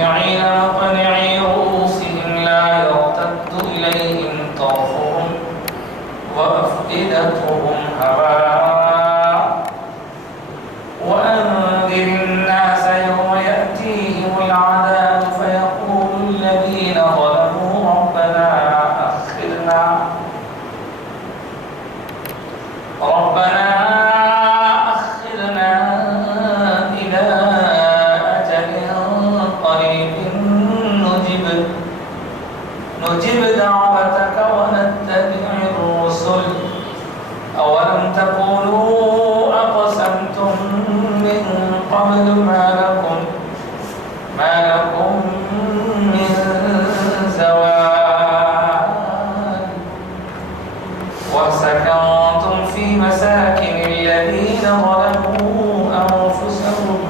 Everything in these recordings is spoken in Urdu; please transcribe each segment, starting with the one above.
مهطعين مقنعي رؤوسهم لا يرتد إليهم طرفهم وأفئدتهم هواء وأنذر الناس يوم يأتيهم العذاب فيقول الذين ظلموا ربنا أخرنا إلى أجل قريب نجب دعوتك ونتبع الرسل أولم تقولوا أقسمتم من قبل ما لكم من زوال وسكنتم في مساكن الذين ظلموا أنفسهم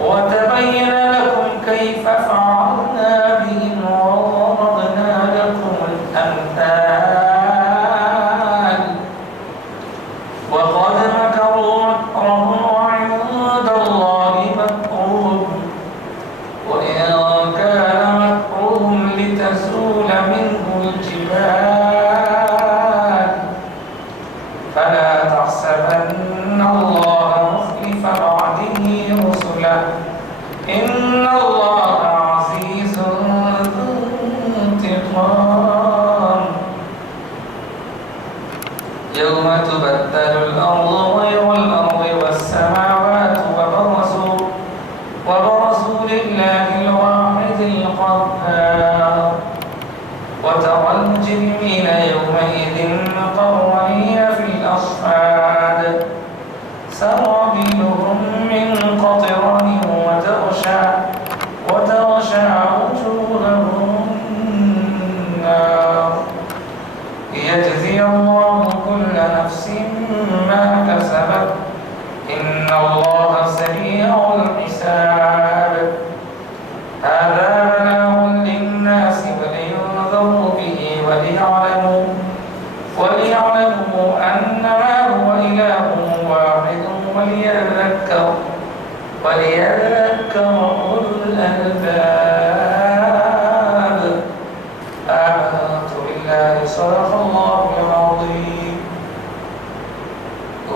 وتبين لكم كيف فعلنا بهم وضربنا لكم الأمثال وقد مكروا مكرهم وعند الله مكرهم وإن كان مكرهم لتزول منه الجبال فلا تحسبن الله مخلف وعده رسله إن الله عزيز ذو انتقام يوم تبدل الأرض غير الأرض والسماوات وبرزوا لله الواحد القهار وترى المجرمين يومئذ مقرنين في الأصفاد سرابيلهم من قطران وتغشى وجوههم النار ليجزي الله كل نفس ما كسبت إن الله سريع الحساب هذا بلاغ للناس ولينذروا به وليعلموا أنما هو إله واحد وليذكر أولو الألباب آمنت بالله صدق الله العظيم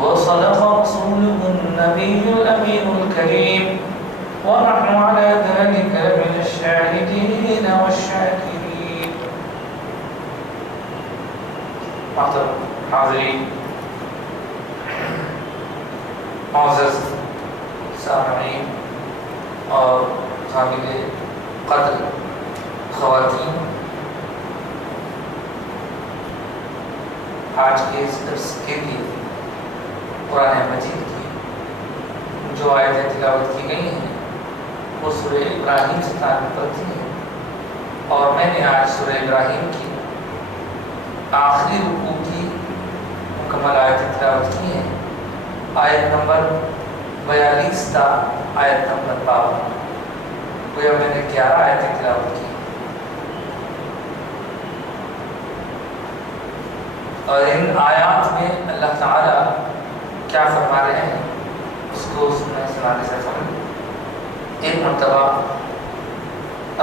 وصدق رسوله النبي الأمين الكريم ونحن على ذلك من الشاهدين والشاكرين. محترم حاضرین معزز سامعین اور قابل قدر خواتین، آج کے اس درس کے لیے قرآن مجید کی جو آیتیں تلاوت کی گئی ہیں وہ سورہ ابراہیم سے تعلق رکھتی ہیں، اور میں نے آج سورہ ابراہیم کی آخری رکوع کی مکمل آیتیں تلاوت کی ہیں، آیت نمبر 42 تا آیت نمبر 52، گویا میں نے 11 آیتیں تلاوت کی، اور ان آیات میں اللہ تعالیٰ کیا فرما رہے ہیں اس کو سنانے سے پہلے ایک مرتبہ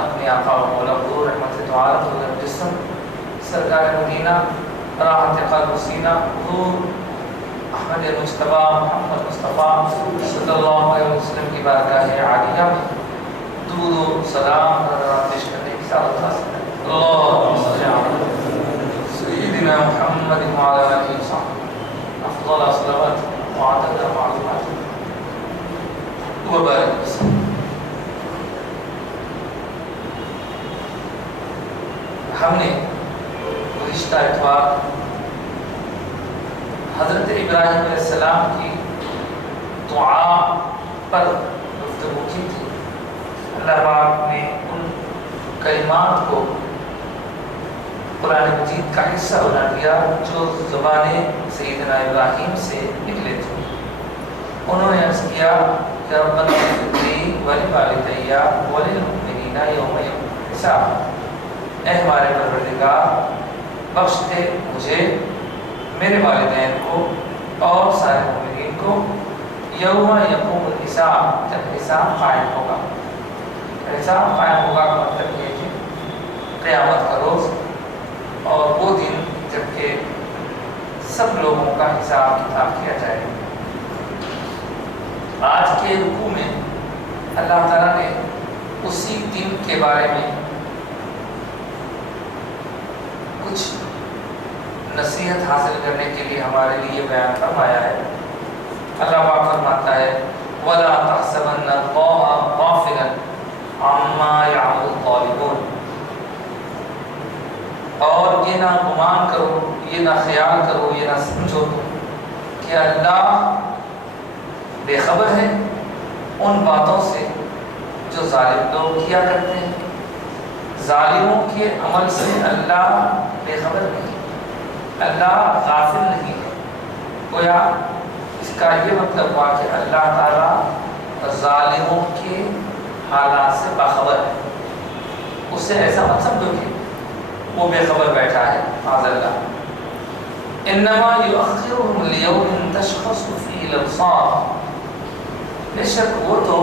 اپنے آقا و مولا حضور رحمت دعالت و جسم سرکار مدینہ راحت قلب و سینہ حضور احمد مجتبیٰ محمد مصطفیٰ صلی اللہ علیہ وسلم کی بارگاہ عالیہ میں درود و سلام پیش کرنے کی سعادت حاصل ہے۔ اللہم صلی علی سیدنا محمد وعلی آلہ وصحبہ افضل صلوات وعدد معلومات وبارک وسلم۔ ہم نے گزشتہ اتوار حضرت ابراہیم علیہ السلام کی دعا پر گفتگو کی تھی۔ اللہ پاک نے ان کلمات کو قرآن مجید کا حصہ بنا دیا جو زبان سیدنا ابراہیم سے نکلے تھے۔ انہوں نے عرض کیا کہ ربنا اغفر لی ولوالدی وللمؤمنین یوم یقوم الحساب، اے ہمارے پروردگار بخش دے مجھے، میرے والدین کو اور سارے مومنین کو یوم یقوم الحساب، جب حساب قائم ہوگا۔ حساب قائم ہوگا کا مطلب یہ کہ قیامت کا روز اور وہ دن جب کہ سب لوگوں کا حساب کتاب کیا جائے گا۔ آج کے رکوع میں اللہ تعالیٰ نے اسی دن کے بارے میں کچھ نصیحت حاصل کرنے کے لیے ہمارے لیے بیان فرمایا ہے۔ اللہ پاک فرماتا ہے وَلَا تَحْسَبَنَّ اللَّهَ غَافِلًا عَمَّا يَعْمَلُ الظَّالِمُونَ، اور یہ نہ گمان کرو، یہ نہ خیال کرو، یہ نہ سمجھو کہ اللہ بے خبر ہے ان باتوں سے جو ظالم لوگ کیا کرتے ہیں۔ ظالموں کے عمل سے اللہ بے خبر نہیں، اللہ غافل نہیں ہے۔ گویا اس کا یہ مطلب ہوا کہ اللہ تعالیٰ ظالموں کے حالات سے باخبر ہے۔ اس سے ایسا مت سمجھو کہ وہ بے خبر بیٹھا ہے، معاذ اللہ۔ انما یؤخرهم لیوم تشخص فیہ الابصار، بے شک وہ تو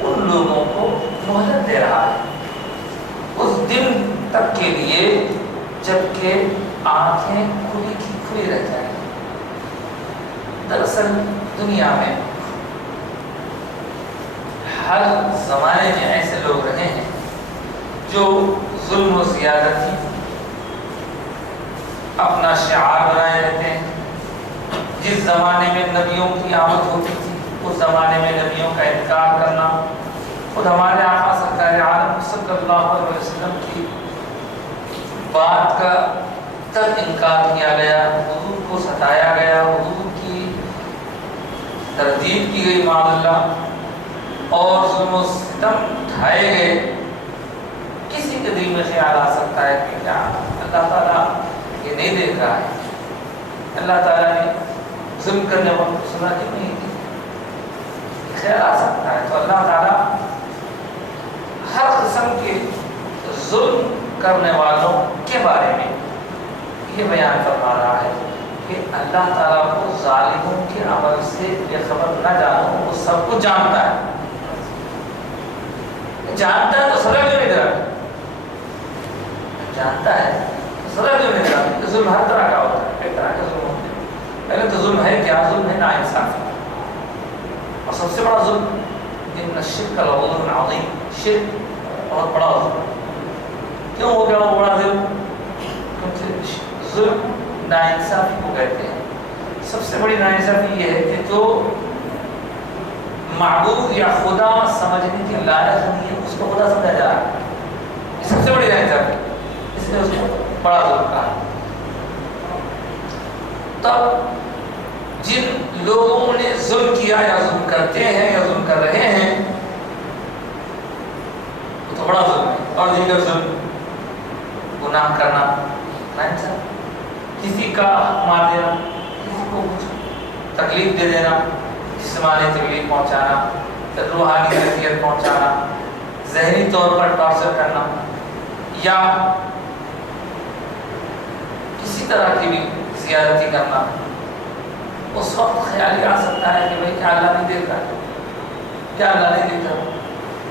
ان لوگوں کو مہلت دے رہا ہے اس دن تک کے لیے جب کہ آنکھیں کھلی کی کھلی رہ جائیں۔ دراصل دنیا میں ہر زمانے میں ایسے لوگ رہے ہیں جو ظلم و زیادتی اپنا شعار بنائے رہتے ہیں۔ جس زمانے میں نبیوں کی آمد ہوتی تھی اس زمانے میں نبیوں کا انکار کرنا، خود ہمارے آقا سرکار عالم صلی اللہ علیہ وسلم کی بات کا تک انکار کیا گیا، حضور کو ستایا گیا، حضور کی تردید کی گئی معاذ اللہ، اور ظلم و ستم اٹھائے گئے۔ کسی کے دل میں خیال آ سکتا ہے کہ کیا اللہ تعالیٰ یہ نہیں دیکھ رہا ہے، اللہ تعالیٰ نے ظلم کرنے والوں کو سنا کیوں نہیں دی، خیال آ سکتا ہے۔ تو اللہ تعالیٰ ہر قسم کے ظلم کرنے والوں کے بارے میں یہ بیان فرما رہا ہے کہ اللہ تعالیٰ کو ظالموں کے عمل سے یہ خبر نہ جانو، وہ سب کچھ جانتا ہے۔ جانتا ہے تو سزا کیوں نہیں دے رہا؟ جانتا ہے تو سزا کیوں نہیں دے رہا؟ ظلم ہر طرح کا ہوتا ہے، ایک طرح کا ظلم ہوتا ہے۔ پہلے تو ظلم ہے کیا؟ ظلم ہے ناانصافی، اور سب سے بڑا ظلم ان الشرک لظلم عظیم، شرک بہت بڑا ظلم۔ کیوں ہو گیا وہ بڑا ظلم؟ کیونکہ ظلم ناانصافی کو کہتے ہیں۔ سب سے بڑی ناانصافی یہ ہے کہ جو معبود یا خدا سمجھنے کے لائق نہیں ہے اس کو خدا سمجھا جا رہا ہے، یہ سب سے بڑی ناانصافی، اس نے اس کو بڑا ظلم کہا۔ تب جن لوگوں نے ظلم کیا یا ظلم کرتے ہیں یا ظلم کر رہے ہیں وہ تو بڑا ظلم ہے، اور جن کا ظلم گناہ کرنا، ناانصافی، کسی کا حق مار دینا، کسی کو کچھ تکلیف دے دینا، جسمانی تکلیف پہنچانا، روحانی اذیت پہنچانا، ذہنی طور پر ٹارچر کرنا، یا کسی طرح کی بھی زیادتی کرنا، اس وقت خیال یہ آ سکتا ہے کہ بھائی کیا اللہ نہیں دیکھ رہا، کیا اللہ نہیں دیکھ رہا؟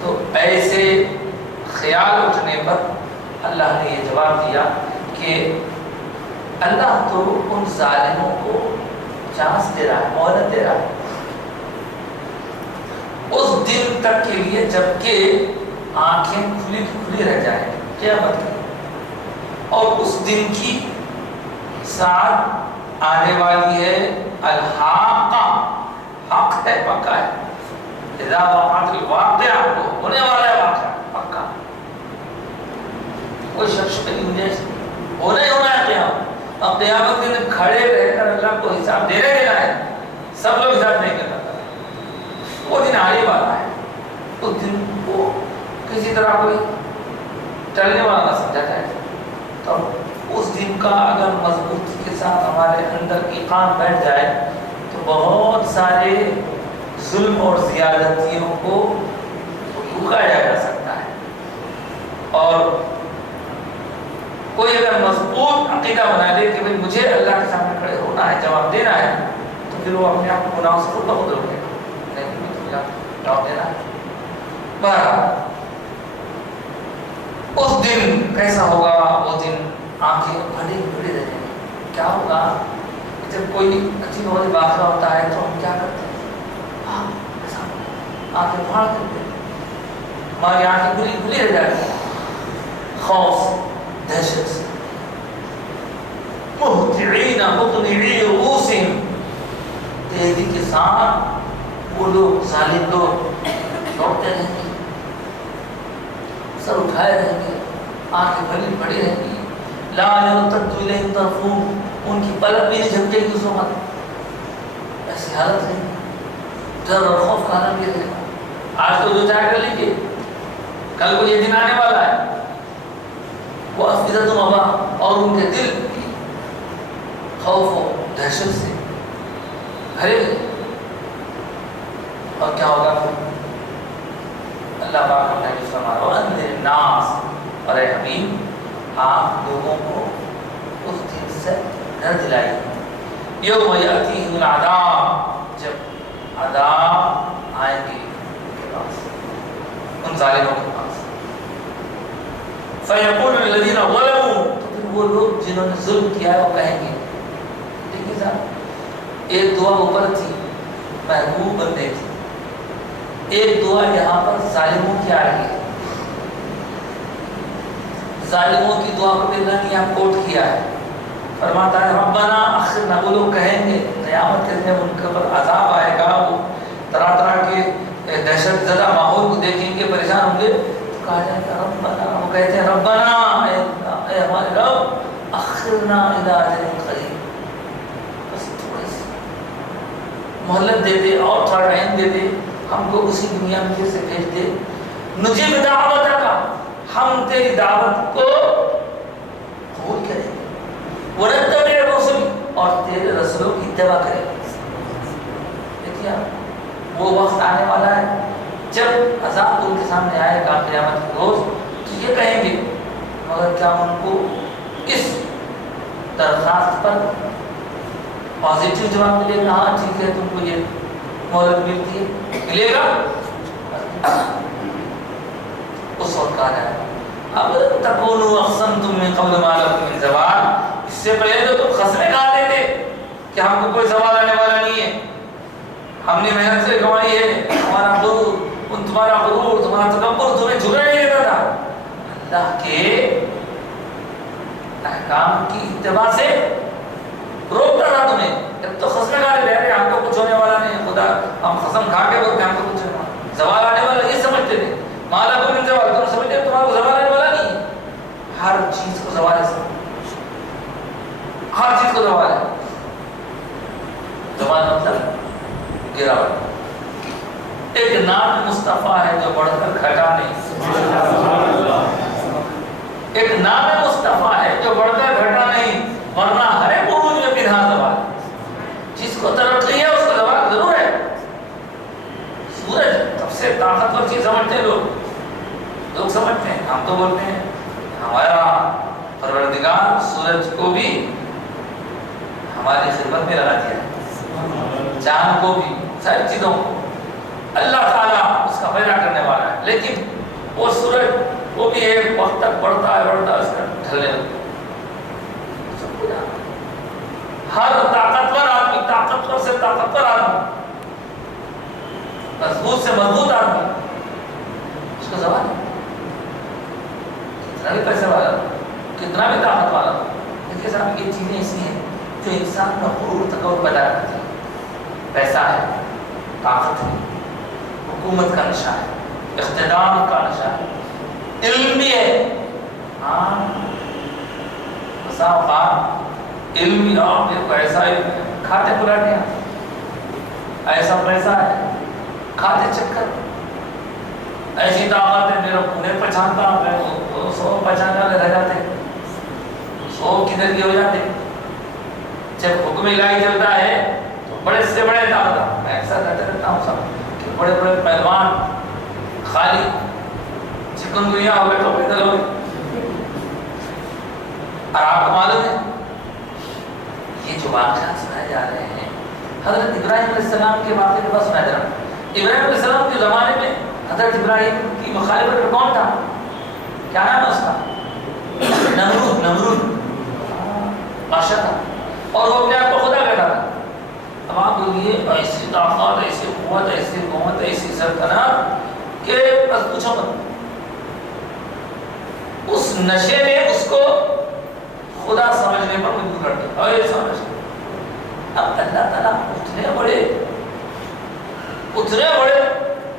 تو ایسے خیال اٹھنے پر اللہ نے یہ جواب دیا کہ اللہ تو ان ظالموں کو چانس دے رہا ہے، مہلت دے رہا ہے اس دن تک کے لیے جب کہ آنکھیں کھلی کھلی رہ جائیں، قیامت کی، اور اس دن کی ساتھ آنے والی ہے الحاقہ، حق ہے، پکا ہے، اذا وقعت الواقعہ، ہونے والا ہے واقعہ، پکا، کوئی شخص کی گنجائش نہیں، ہونا ہی ہونا ہے قیامت، اور قیامت کے دن کھڑے رہ کر اللہ کو حساب دینے دینا ہے، سب لوگ حساب نہیں کرنا، وہ دن آنے والا ہے۔ اس دن کو کسی طرح کوئی ٹلنے والا نہ سمجھا جائے، تو اس دن کا اگر مضبوطی کے ساتھ ہمارے اندر ایقان بیٹھ جائے تو بہت سارے ظلم اور زیادتیوں کو رکایا جا سکتا ہے، اور کوئی اگر مضبوط عقیدہ بنا لے کہ بھئی مجھے اللہ کے سامنے کھڑے ہونا ہے، جواب دینا ہے، تو پھر وہ اپنے آپ کو گناہوں سے خود بخود روکے گا، نہیں جواب دینا ہے۔ بہرحال اس دن کیسا ہوگا؟ وہ دن آنکھیں بھری بھری رہ جائیں گی. کیا ہوگا؟ جب کوئی عجیب غریب واقعہ ہوتا ہے تو ہم کیا کرتے ہیں؟ آنکھیں پھاڑ دیتے ہیں، ہماری آنکھیں کھلی کھلی رہ جاتی ہیں خوف دہشت سے. مہطعین مقنعی رؤوسہم، تیزی کے ساتھ وہ لوگ ظالم لوگ لوٹتے رہیں گے، سر اٹھائے رہیں گے، آنکھیں بھری پڑی رہیں گی. لا یرتد الیہم طرفہم، ان کی پلک بھی نہیں جھپکے گی اس وقت. ایسی حالت رہے گی، ڈر اور خوف کا عالم یہ رہے گا. آج تو جو چاہے کر لیجیے، کل کو یہ دن آنے والا ہے. وہ افئدۃ وبا، اور ان کے دل خوف و دہشت سے بھرے ہوئے. اور کیا ہوگا پھر؟ اللہ پاک نے فرمایا وَأَنذِرِ النَّاسَ، اور اے حبیب آپ لوگوں کو اس دن سے ڈر دلائیے. یوم یأتیہم العذاب، جب عذاب آئیں گے ان کے پاس، ان ظالموں کے پاس. فَيَقُولُ الَّذِينَ ظَلَمُوا، تو پھر وہ لوگ جنہوں نے ظلم کیا ہے وہ کہیں گے. دیکھیے صاحب، ایک دعا اوپر تھی محبوب بندے تھی، ایک دعا یہاں پر ظالموں کی آ رہی ہے. ظالموں کی دعا کو اللہ نے یہاں کوٹ کیا ہے. فرماتا ہے ربنا اخرنا، وہ لوگ کہیں گے قیامت کے دن ان کے پر عذاب آئے گا، وہ طرح طرح کے دہشت زدہ ماحول کو دیکھیں گے، پریشان ہوں گے، تو کہا جائے گا ربنا، وہ کہتے ہیں ربنا اے ہمارے رب اخرنا الی اجل قریب، بس تھوڑی سی مہلت دے دے اور تھوڑا ٹائم دے دے، ہم کو اسی دنیا میں پھر سے بھیج دے. نجیب دعوتک، ہم تیری دعوت کو قبول کریں گے. ونتبع الرسل، اور تیرے رسولوں کی اتباع کریں گے. دیکھیے وہ وقت آنے والا ہے جب عذاب ان کے سامنے آئے گا قیامت کے روز، تو یہ کہیں گے مگر کیا ان کو اس درخواست پر پازیٹیو جواب ملے گا؟ ہاں ٹھیک ہے تم کو یہ مہلت ملتی ہے، ملے گا؟ اس وقت کہا جائے اب تکونوا اقسمتم من قبل ما لکم من زوال، اس سے پہلے تو تم قسمیں کھاتے تھے کہ ہم کو کوئی زوال آنے والا نہیں ہے، ہم نے محنت سے کمائی ہے، ہمارا غرور، تمہارا غرور، تمہارا تکبر تمہیں جھکنے نہیں دیتا تھا. اللہ کے احکام کی اتباع سے روکتا تھا تمہیں. اب تو قسمیں کھا رہے ہیں ہم کو کچھ ہونے والا نہیں ہے، خدا ہم قسم کھا کے بولتے ہیں ہم کو کچھ ہونے والا، زوال آنے والا یہ سمجھتے تھے. مالا کو من زوال، تم سمجھتے تمہارا کو زوال آنے والا نہیں ہے. ہر چیز کو زوال ہے، ہر چیز کو زوال ہے. زوال مطلب گراوٹ. ایک نام مصطفیٰ ہے جو بڑھ کر گھٹا نہیں. ایک نام مصطفیٰ ہے جو بڑھ کر گھٹا نہیں، ورنہ ہر ایک عروج میں پنہا زوال. جس کو ترقی ہے اس کو زوال ضرور ہے. سورج سب سے طاقتور چیز سمجھتے ہیں لوگ سمجھتے ہیں، ہم تو بولتے ہیں ہمارا پروردگار سورج کو بھی ہماری خدمت میں لگا دیا، چاند کو بھی، ساری چیزوں کو اللہ تعالیٰ اس کا پیدا کرنے والا ہے. لیکن وہ سورج وہ بھی ایک وقت تک بڑھتا ہے اس کا ڈھلنے لگتا ہے. ہر طاقتور آدمی، طاقتور سے طاقتور آدمی، مضبوط سے مضبوط آدمی، اس کا زوال ہے. کتنا بھی پیسے والا، کتنا بھی طاقت والا، دیکھیے صاحب یہ چیزیں ایسی ہیں جو انسان کا غرور تکبر پیدا کرتی ہیں. پیسہ ہے، طاقت ہے، حکومت کا نشہ ہے، اقتدار کا نشہ ہے، علم بھی ہے. ہاں بسا اوقات علم بھی آپ دیکھو ایسا علم ہے، کھاتے پلاٹے ہیں، ایسا پیسہ ہے، کھاتے چکر، ایسی طاقت ہے میرا انہیں پہچانتا میں 100 پہچاننے والے رہ جاتے، 100 کدھر کی ہو جاتے. جب حکم الہی چلتا ہے تو بڑے سے بڑے طاقت، میں اکثر کہتے رہتا ہوں سب کہ بڑے بڑے پہلوان خالی چکن گنیا ہو گئے تو پیدل ہو گئے. اور آپ کو معلوم ہے یہ جو واقعات سنائے جا رہے ہیں حضرت ابراہیم علیہ السلام کے واقعے کے بعد سنایا جا رہا ہے. ابراہیم علیہ السلام کے زمانے میں حضرت ابراہیم کی مخالفت میں کون تھا؟ کیا نام ہے اس کا؟ نمرود بادشاہ تھا، اور وہ اپنے آپ کو خدا کہتا تھا. اب آپ بولیے ایسی طاقت، ایسی قوت، ایسی قوت، ایسی سلطنت کہ بس پوچھو مت. اس نشے نے اس کو خدا سمجھنے پر مجبور کر دیا. اور یہ سمجھ اب اللہ تعالیٰ اتنے بڑے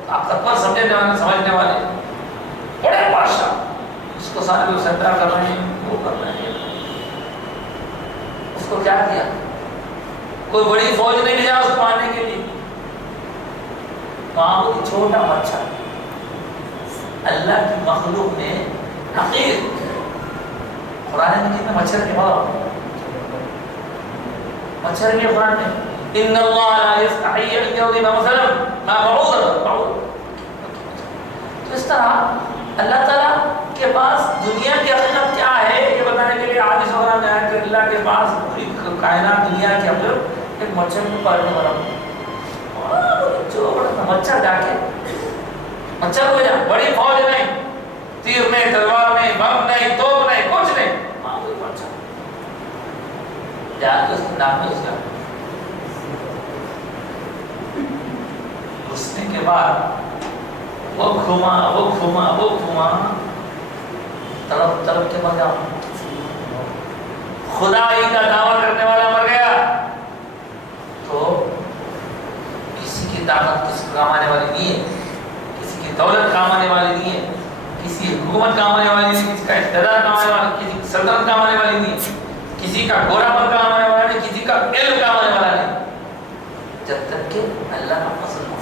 طاقتور سمجھنے والے بڑے بادشاہ اس کو سارے لوگ سردار کر رہے ہیں، وہ کر رہے ہیں. اس کو کیا کیا؟ کوئی بڑی فوج نہیں بھیجا اس کو مارنے کے لیے. معمولی چھوٹا مچھر، اللہ کی مخلوق نے حقیر. قرآن مجید میں مچھر کے باب مچھر کے قرآن میں ان اللہ لا یستحی ان یضرب مثلا ما بعوضۃ. تو اس طرح اللہ تعالیٰ کے پاس دنیا کی حقیقت کیا ہے یہ بتانے کے لیے حدیث وغیرہ میں آیا کہ اللہ کے پاس پوری کائنات دنیا کی حقیقت ایک مچھر کو پالنے والا جو بڑا مچھر جا کے مچھر ہو جائے، بڑی فوج نہیں، تیر نہیں، تلوار نہیں، بم نہیں، توپ نہیں، کچھ نہیں، مچھر جا کے اس نام میں اس کا گھسنے کے بعد وہ گھوما تڑپ کے مر گیا. خدائی کا دعویٰ کرنے والا مر گیا تو کسی کی طاقت کسی کو کام آنے والی نہیں ہے، کسی کی دولت کام آنے والی نہیں ہے، کسی حکومت کام آنے والی نہیں، کسی کا اقتدار کام آنے والا، کسی کی سلطنت کام آنے والی نہیں، کسی کا گورا پن کام آنے والا نہیں، کسی کا علم کام آنے والا نہیں، جب تک کہ اللہ کا فضل ہو.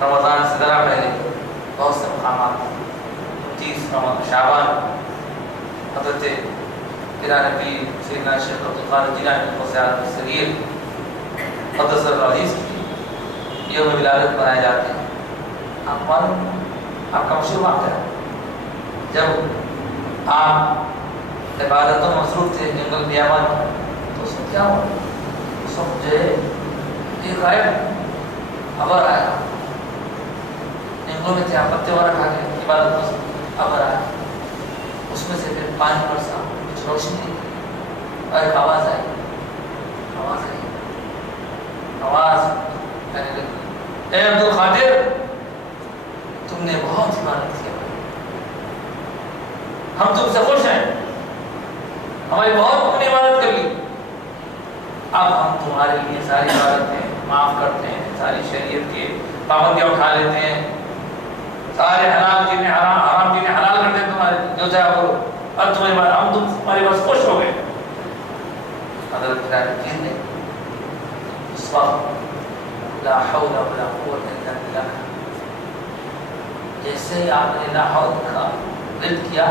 رمضان سے ذرا پہلے بہت سے مقامات 30 شعبان حضرت پیران پیر سیدنا شیخ عبدالقادر جیلانی کو زیارت صغیر قدس العزیز کی یوم ولادت منائے جاتے ہیں. آپ معلوم آپ کا مشہور واقعہ ہے جب آپ عبادتوں میں مصروف تھے جنگل بیابان تو اس وقت کیا ہوا؟ اس وقت جو ہے ایک غائب خبر آیا، جنگلوں میں تھے آپ پتے وغیرہ کھا کے عبادت میں خبر آیا، اس میں سے پھر پانی برسا، کچھ روشنی اور ایک آواز آئی کہنے لگی اے عبدالقادر تم نے بہت عبادت کیا، ہم تم سے خوش ہیں، ہماری بہت تم نے عبادت کر لی، اب ہم تمہارے لیے ساری عبادتیں معاف کرتے ہیں، ساری شریعت کی پابندیاں اٹھا لیتے ہیں، سارے حلال چیزیں حرام چیزیں حلال کر دیتے ہیں، تمہارے جو چاہے کرو، اب ہم تمہاری بس خوش ہو گئے. حضرت پیران نے اس وقت لا حول ولا قوت الا باللہ جیسے ہی آپ نے لا حول کا رد کیا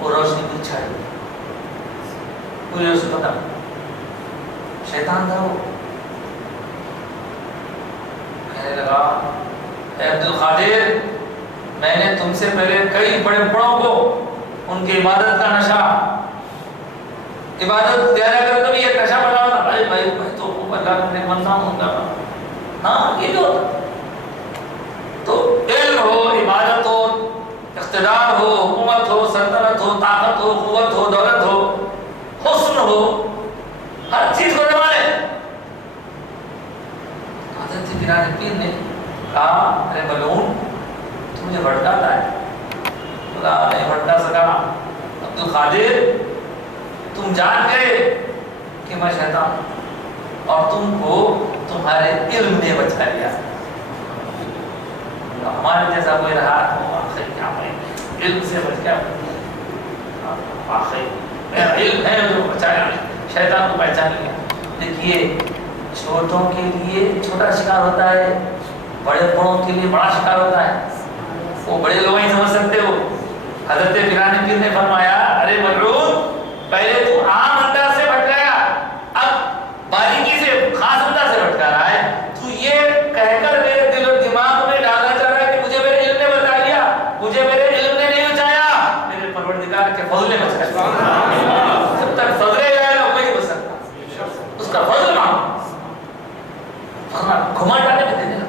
وہ روشنی بھی چھائی، پوری روشنی ختم. شیطان تھا وہ، کہنے لگا اے عبدالقادر میں نے تم سے پہلے کئی بڑے بڑوں کو ان کی عبادت کا نشہ، عبادت زیادہ کر تو بھی یہ نشہ بنا ہوتا. ارے بھائی میں تو اللہ نے بندہ ہوں گا، ہاں یہ جو تو علم ہو، عبادت ہو، اقتدار ہو، حکومت ہو، سلطنت ہو، طاقت ہو، قوت ہو، دولت ہو، حسن ہو، ہر چیز کو دبائے. حضرت پیران پیر نے کہا ارے ملعون تو مجھے بھٹکاتا ہے. خدا نہیں بھٹکا سکا. عبدالقادر تم جان گئے کہ میں شیطان ہوں اور تم کو تمہارے علم نے بچا لیا. ہمارے جیسا کوئی رہا تو آخر کیا میں علم سے بچ گیا، آخر میرا علم ہے جو بچایا، شیطان کو پہچان لیا. دیکھیے چھوٹوں کے لیے چھوٹا شکار ہوتا ہے، بڑے بڑوں کے لیے بڑا شکار ہوتا ہے. وہ بڑے لوگ نہیں سمجھ سکتے ہو. حضرت پیران پیر نے فرمایا ارے ملعون پہلے تو عام انداز سے بھٹکایا، اب باریکی سے خاص انداز سے بھٹکا رہا ہے. تو یہ کہہ کر میرے دل و دماغ میں ڈالا جا رہا ہے کہ مجھے میرے علم نے بتا لیا، مجھے میرے علم نے نہیں بچایا، میرے پروردگار کے فضل نے بچایا. جب تک فضل ہے نا کوئی نہیں بچ سکتا، اس کا فضل مانگو، ورنہ گھما ڈالنے میں دینے لگتا.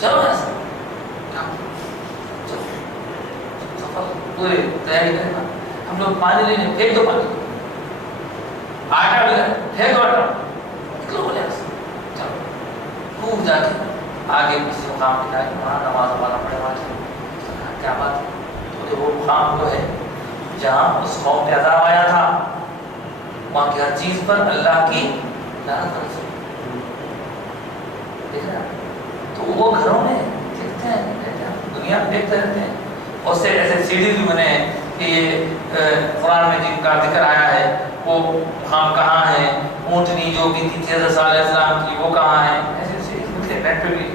چلو ایسا سفر پورے تیاری کریں. ہم لوگ پانی لینے پھینک دو پانی, آٹا بھی پھینک دو آٹا, نکلو بولے ایسا. چلو خوب جا کے آگے کسی مقام پہ جائے وہاں نماز پڑھنا پڑے. وہاں کیا بات ہے, تو وہ مقام وہ ہے جہاں اس قوم پہ عذاب آیا تھا, وہاں کی ہر چیز پر اللہ کی لعنت برسی. دیکھ رہے ہیں, تو وہ گھروں میں دیکھتے ہیں, دنیا میں دیکھتے رہتے ہیں. اور سے ایسے سیریز بھی بنے ہیں کہ یہ قرآن میں جن کا ذکر آیا ہے وہ مقام کہاں ہے, اونٹنی جو بھی تھی حضرت صلی اللہ علیہ وسلم کی وہ کہاں ہے, ایسے سیریز ملتے نیٹ پہ بھی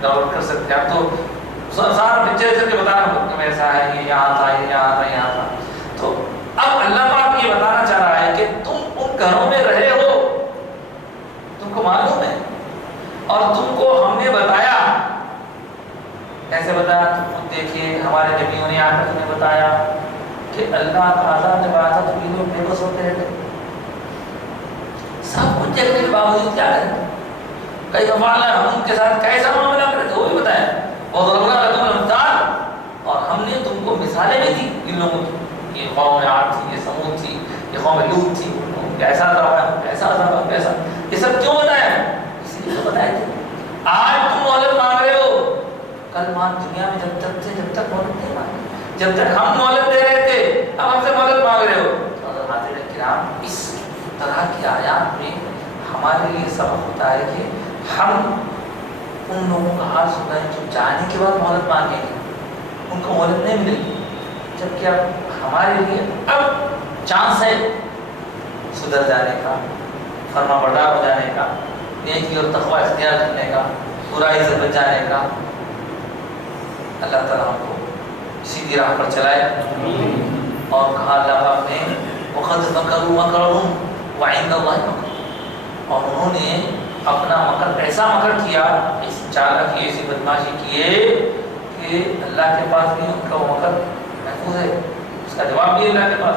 ڈاؤن لوڈ کر سکتے ہیں. اب تو سارا پکچر کے بتانا ایسا ہے, یہ یہاں تھا, یہ یہاں تھا, یہاں تھا. تو اب اللہ پاک یہ بتانا چاہ رہا ہے کہ تم ان گھروں میں رہے ہو, تم کو معلوم ہے, اور تم کو ہم نے بتایا. ایسے بتایا تم خود دیکھیے, ہمارے نبیوں نے آ کر تمہیں بتایا کہ اللہ کا عذاب جب آیا تھا تو یہ لوگ بے بس ہوتے رہتے. سب کچھ دیکھنے کے باوجود کیا کریں, کئی افعال ہم ان کے ساتھ کیسا معاملہ کرتے وہ بھی بتایا. اور ضرورہ لکم الامثال, اور ہم نے تم کو مثالیں بھی دی ان لوگوں کی. یہ قوم عاد تھی, یہ سمود تھی, یہ قوم لوط تھی, ایسا عذاب, ایسا عذاب, ایسا. یہ سب کیوں بتایا؟ اسی لیے تو بتایا تھے. آج تم مہلت مانگ رہے ہو, کل مان دنیا میں جب تک تھے جب تک مہلت نہیں مانگے, جب تک ہم مہلت دے رہے تھے اب ہم سے مہلت مانگ رہے ہو. حضرات کرام, اس طرح کی آیات میں ہمارے لیے سبق ہوتا ہے کہ ہم ان لوگوں کا حال سنیں جو جانے کے بعد مہلت مانگیں گے, ان کو مہلت نہیں ملے گی, جبکہ اب ہمارے لیے اب چانس ہے سدھر جانے کا, فرما بردار ہو جانے کا, نیکی اور تقوی اختیار کرنے کا, برائی سے بچ جانے کا. اللہ تعالیٰ ہم کو سیدھی راہ پر چلائے. اور کہا اللہ پاک نے وَقَدْ مَكَرُوا مَكْرَهُمْ وَعِندَ اللَّهِ مَكْرُهُمْ, اور انہوں نے اپنا مکر, ایسا مکر کیا, اس چالاکی ایسی بدماشی کیے کہ اللہ کے پاس بھی ان کا وہ مکر محفوظ ہے, اس کا جواب بھی اللہ کے پاس.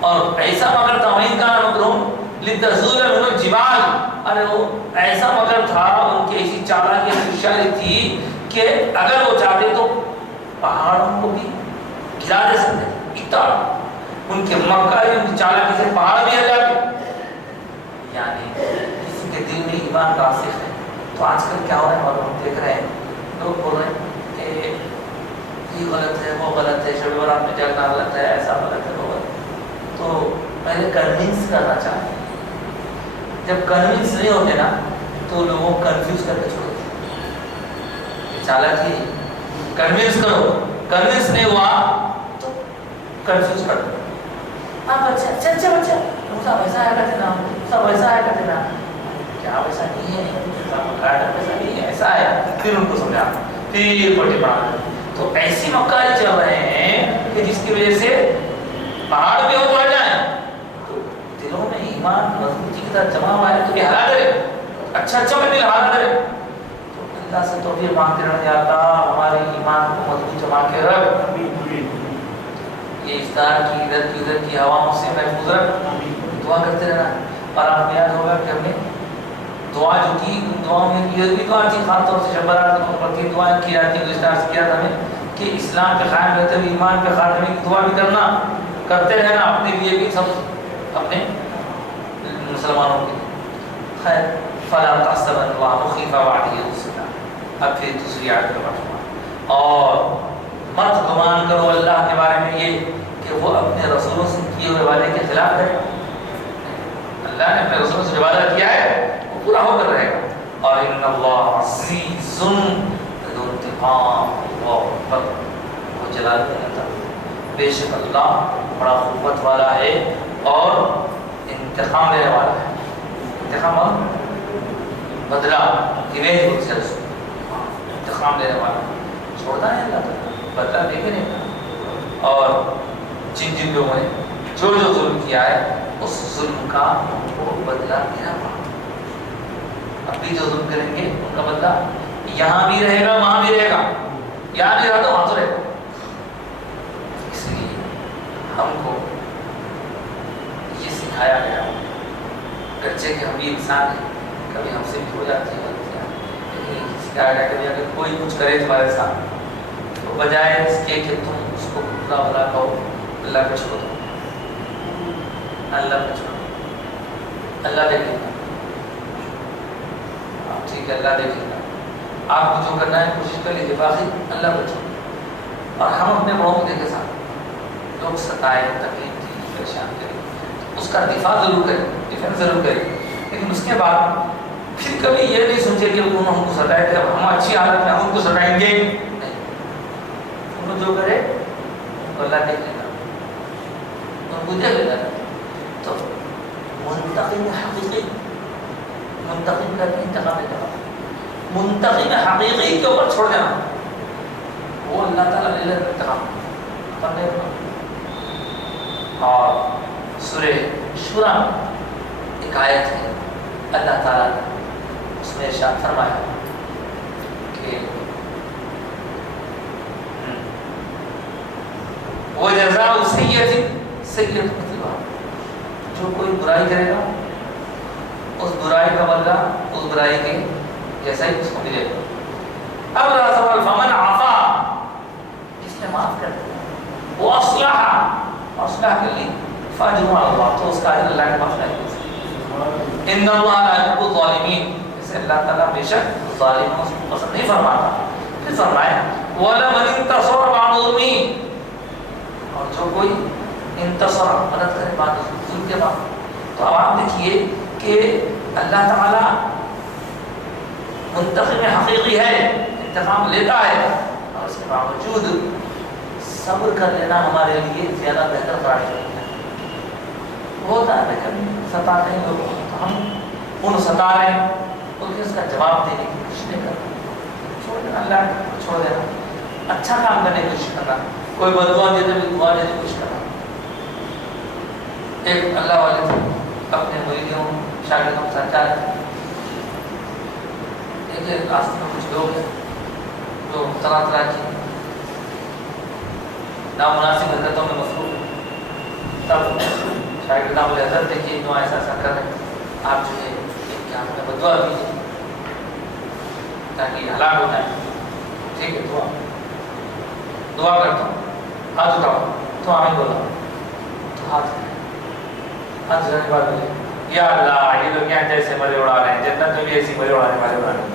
اور ایسا مکر تھا وَإِنْ كَانَ مَكْرُهُمْ لِتَزُولَ مِنْهُ الْجِبَالُ, ارے وہ ایسا مکر تھا, ان کی ایسی چالاکی ایسی ہوشیاری تھی کہ اگر وہ چاہتے تو پہاڑوں کو بھی گرا دے سکتے. اتنا ان کے مکر, ان کی چالاکی سے پہاڑ بھی ہل جاتے. یعنی کسی کے دل میں ایمان راسخ ہے. تو آج کل کیا ہو رہا ہے, اور ہم دیکھ رہے ہیں لوگ بول رہے ہیں کہ یہ غلط ہے, وہ غلط ہے, شب برات میں جلنا غلط ہے, ایسا غلط ہے, وہ غلط ہے. تو پہلے کنونس کرنا چاہتے ہیں. جب کنونس نہیں ہوتے نا تو لوگوں کو کنفیوز کر کے چھوڑ دیتے. چالاکی کنونس کرو, کنونس نہیں ہوا تو کنفیوز کر دو. ہاں بچہ, اچھا بچہ, سب ایسا آیا کرتے نا, سب ایسا آیا کرتے نا, کیا ویسا نہیں ہے, ویسا نہیں ہے, ایسا ہے. پھر ان کو سمجھا, پھر پٹی پڑھا. تو ایسی مکاری چل رہے ہیں کہ جس کی وجہ سے پہاڑ بھی ہو تو ہٹ جائیں. تو دلوں میں ایمان مضبوطی کے ساتھ جمع ہوا ہے تو یہ ہلا کرے, اچھا میں دل ہلا کرے. تو اللہ سے توفیق مانگتے رہتے, اللہ ہمارے ایمان کو مضبوط جما کے رکھ, یہ اس طرح کی ادھر کی ہواؤں سے محفوظ رکھ. دعا کرتے رہنا. اور آپ کو یاد ہوگا کہ ہم نے دعا جو کی, ان دعاؤں میں یہ بھی دعا تھی, خاص طور سے شب برات کے موقع پر دعائیں کی جاتی ہیں. گزشتہ سے کیا تھا ہمیں کہ اسلام کے قائم رہتے ہوئے ایمان کے خاتمے کی دعا بھی کرنا, کرتے رہنا, اپنے لیے بھی, سب اپنے مسلمانوں کے لیے. خیر, فلا تحسبن الله مخلف وعده رسله. اب پھر دوسری آیت کا بات, اور مت گمان کرو اللہ کے بارے میں یہ کہ وہ اپنے رسولوں سے کیے ہوئے وعدے کے خلاف ہے. اللہ نے اپنے رسولوں سے جو وعدہ کیا ہے وہ پورا ہو کر رہے گا. اور ان اللہ عزیز ذو انتقام, وہ جلال کا, بے شک اللہ بڑا قوت والا ہے اور انتقام لینے والا ہے. انتقام اور بدلہ, ریونج کو انتقام لینے والا, چھوڑتا ہے اللہ تعالیٰ, بدلہ دے کے نہیں کرتا. اور جن لوگوں نے جو ظلم کیا ہے اس ظلم کا وہ بدلہ دینا پڑا. اب بھی جو ظلم کریں گے ان کا بدلہ یہاں بھی رہے گا, وہاں بھی رہے گا, یہاں نہیں رہا تو وہاں تو رہے گا. اس لیے ہم کو یہ سکھایا گیا, گرچہ کہ ہم بھی انسان ہیں, کبھی ہم سے بھی ہو جاتی ہے غلطیاں, لیکن کیا ہے کہ اگر کوئی کچھ کرے تمہارے ساتھ تو بجائے اس کے کہ تم اس کو برا بھلا کہو اللہ پہ چھوڑ دو، اللہ پہ چھوڑ دو، اللہ دیکھے گا، ٹھیک ہے اللہ دیکھے گا، آپ کو جو کرنا ہے کوشش کر لیجیے، باقی اللہ پہ چھوڑ دو۔ اور ہم اپنے بڑوں کو دیکھے ساتھ لوگ ستائے تکلیف دی پریشان کریں اس کا دفاع ضرور کریں، ڈیفینس ضرور کریں، لیکن اس کے بعد پھر کبھی یہ نہیں سوچے کہ انہوں نے ہم کو ستائے تھے اب ہم اچھی حالت میں ہم کو ستائیں گے، نہیں، ان کو جو کرے تو اللہ دیکھ لے گا، ان کو دیکھ لے گا۔ تو منتقم حقیقی، منتقم کا انتقام ہے، منتقم حقیقی کے اوپر چھوڑ دینا، وہ اللہ تعالیٰ لے لے انتقام کرنے کا۔ اور سورہ شورى ایک آیت ہے، اللہ تعالیٰ نے اس میں ارشاد فرمایا کہ وَجَزَاءُ سَيِّئَةٍ سَيِّئَةٌ مِثْلُهَا، جو کوئی برائی کرے گا اس برائی کا بدلہ اس برائی کے جیسا ہی اس کو ملے گا۔ اب رسول فمن عفا، جس نے معاف کر دیا، وہ اصلاح کر لی، فاجرہ اللہ، تو اس کا اجر اللہ کے پاس ہے۔ ان اللہ لا يحب الظالمین، اسے اللہ تعالیٰ بے شک ظالموں کو پسند نہیں فرماتا۔ پھر فرمایا وَلَمَنِ انتصر بعد ظلمه، اور جو کوئی انتصر مدد کرے بعد ظلم کے بعد۔ تو اب آپ دیکھیے کہ اللہ تعالیٰ منتقم حقیقی ہے، انتقام لیتا ہے، اور اس کے باوجود صبر کر لینا ہمارے لیے زیادہ بہتر قرار ہے۔ ہوتا ہے لیکن ستاتے ہیں لوگ، تو ہم ان ستا رہے ہیں تو اس کا جواب دینے کی کوشش نہیں کرنا، چھوڑ دینا، اللہ کو چھوڑ دینا، اچھا کام کرنے کی کوشش کرنا، کوئی بددعا دیتے ہوئے دعا دینے کی کوشش کرنا۔ ایک اللہ والے تھے اپنے مریدوں شاگردوں کے ساتھ جا رہے تھے، ایک راستے میں کچھ لوگ ہیں جو طرح طرح کی نامناسب حرکتوں میں مصروف ہیں، تب شاگردہ بولے حضرت دیکھیے کیوں ایسا ایسا کر رہے ہیں، آپ جو ہے کیا ہمیں بددعا دیجیے تاکہ ہلاک ہو جائیں۔ ٹھیک ہے، دعا کرتا ہوں، ہاتھ اٹھاؤ، تو آمین بولا، تو ہاتھ اٹھانے کے بعد بولے یا اللہ یہ لوگ یہاں جیسے مرے اڑا رہے ہیں، جنت میں بھی ایسی مرے اڑانے والے اڑا رہے ہیں۔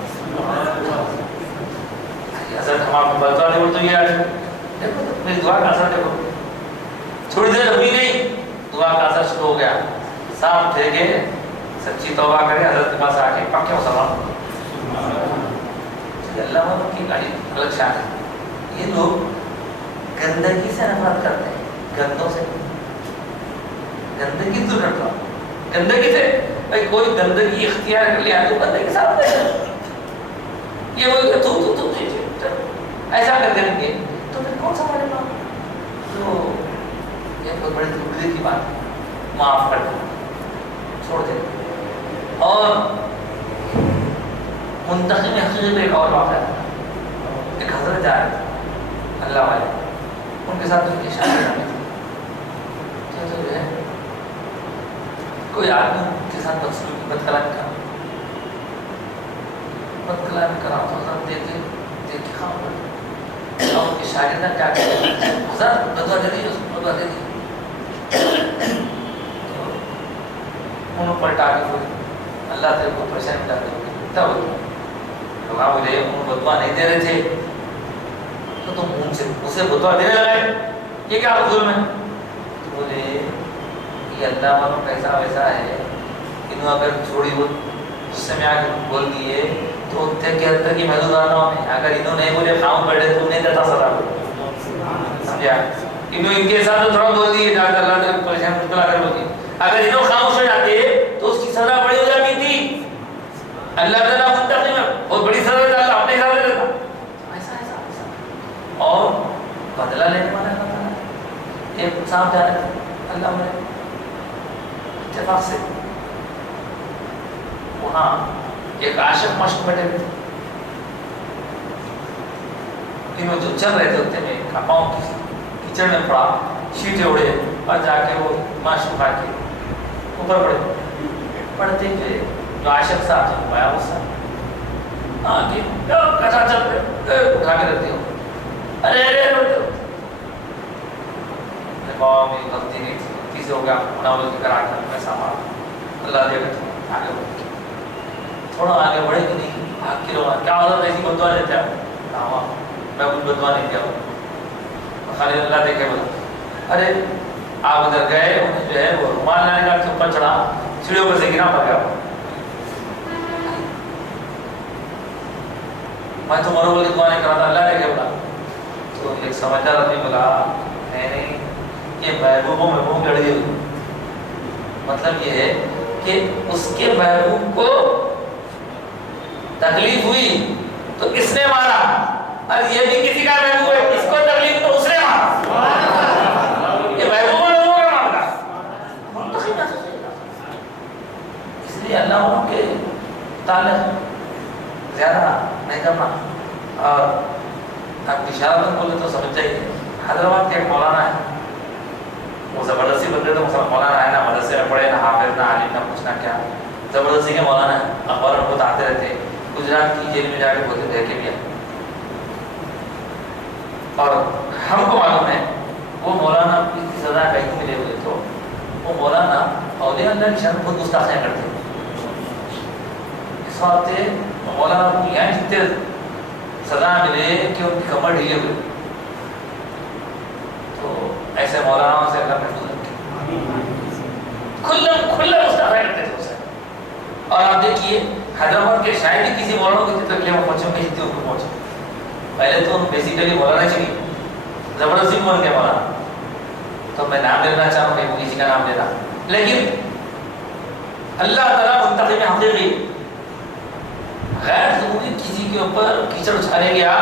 حضرت ہم آپ کو بددعا دے تو یہ آج دیکھو میری دعا کا اثر دیکھو، تھوڑی دیر ہوئی نہیں دعا کا اثر شروع ہو گیا، صاف تھے کہ سچی توبہ کرے، حضرت کے پاس آ کے پکے مسلمان۔ اللہ والوں کی گاڑی الگ شان ہے، یہ لوگ گندگی سے نفرت کرتے ہیں، گندوں سے، گندگی دور کرتا ہوں، گندگی سے بھائی کوئی گندگی اختیار کر لیا تو گندگی ساتھ یہ وہ تو ایسا کر کریں گے تو پھر کون سا ہمارے پاس، تو یہ بہت بڑی دکھی کی بات ہے، معاف کر دیں، چھوڑ دیں۔ اور منتقم حقیقت ایک اور واقعہ ہے، ایک حضرت جا رہے تھے اللہ والے، ان کے ساتھ ان کی شادی کرنی تھی، تو جو ہے کوئی آدمی ان کے ساتھ بد کلامی کرا، بد کلامی کرا تو حضرت دیکھ کے خام کر دیا، اور ان کی شاگردہ کیا کہتے ہیں حضرت بدعا دے دیجیے، بدعا دے دیجیے، انہوں نے پلٹا کے بولے اللہ تیرے کو پریشانی لا دے، کیا بولے لوگ آپ بولے انہوں نے بدعا نہیں دے رہے تھے تو تم اسے بدعا دینے لگے، یہ کیا ظلم ہے؟ تو بولے یہ اللہ والوں کا ایسا ویسا ہے، انہوں اگر تھوڑی بہت غصے میں آ کے بول دیے تو تھے کہ اندر کی محدودانوں میں اگر انہوں نے بولے خام پڑھے تو انہیں دیتا سزا، سمجھا؟ انہوں ان کے ساتھ تھوڑا بول دیے جا کر اللہ نے پریشان مشکل آ کر بول دیے، اگر انہوں خاموش ہو جاتے تو اس کی سزا بڑی ہو جاتی تھی، اللہ تعالیٰ منتقم ہے، بہت بڑی سزا دیتا، اللہ اپنے ساتھ دیتا، ایسا اور بدلہ لینے والا ہے۔ ایک صاحب جا رہے تھے اللہ میں اتفاق سے وہاں ایک عاشق مشق بیٹھے ہوئے تھے، انہوں جو چل رہے تھے اتنے میں پاؤں کیچڑ میں پڑا، شیٹیں اڑے اور جا کے وہ مشق کھا کے اوپر پڑے، پڑھتے ہوئے جو عاشق صاحب سے ہوا غصہ، آگے کٹا چل رہے اٹھا کے رکھتی ہوں. ارے بابا میری غلطی نہیں تھی، غلطی سے ہو گیا، مناول کی کرا کر میں سامان اللہ دے گا. آگے بڑھ تھوڑا آگے بڑھے کہ نہیں آگ کی روان کیا ہوتا ایسی بدوا دیتا ہے. میں کچھ بدوا نہیں کیا خالی اللہ دیکھے بولا. ارے آپ ادھر گئے، انہیں جو ہے وہ رومال لانے کا کے اوپر چڑھا، سیڑھیوں پر سے گرا پڑ گیا. میں تو مرو والی دعا نہیں کرا تھا، اللہ دیکھے بولا. تو ایک سمجھدار آدمی بولا نہیں یہ محبوبوں میں منہ گڑ گئی. مطلب یہ ہے کہ اس کے محبوب کو تکلیف ہوئی تو اس نے مارا، اور یہ بھی کسی کا محبوب ہے، اس کو تکلیف تو اس نے مارا. یہ محبوب ہے، وہ مارا. اس لیے اللہ ان کے تعلق زیادہ نہیں کرنا. اور آپ اشارہ بولے تو سمجھ جائیے. حیدرآباد کے ایک مولانا ہے، وہ زبردستی بندے تو مولانا ہے، نہ مدرسے میں پڑھے، نہ حافظ، نہ عالم، نہ کچھ نہ کیا، زبردستی کے مولانا ہے. اخبار میں بہت آتے رہتے، گجرات کی جیل میں جا کے بولتے رہ کے بھی آئے. اور ہم کو معلوم ہے وہ مولانا کی سزا کہیں ملے ہوئے تو وہ مولانا اولیاء اللہ کی شان میں بہت گستاخیاں کرتے ہیں. اس واسطے مولانا کو یہاں جتنے سزا ملے کہ ان کی کمر ڈھیلے ہوئے. تو ایسے مولانا سے اللہ محفوظ رکھے. کھلا گستاخیاں کرتے تھے اسے. اور آپ دیکھیے حیدرآباد کے شاید ہی کسی مولانا کو جتنے تکلیف پہنچے گی جتنے ان کو پہنچے. پہلے تو بیسیکلی مولانا چاہیے زبردستی بن کے مولانا. تو میں نام لینا چاہوں گا کسی کا نام لینا، لیکن اللہ تعالیٰ منتقم حقیقی غیر ضروری کسی کے اوپر کیچڑ اچھالے گیا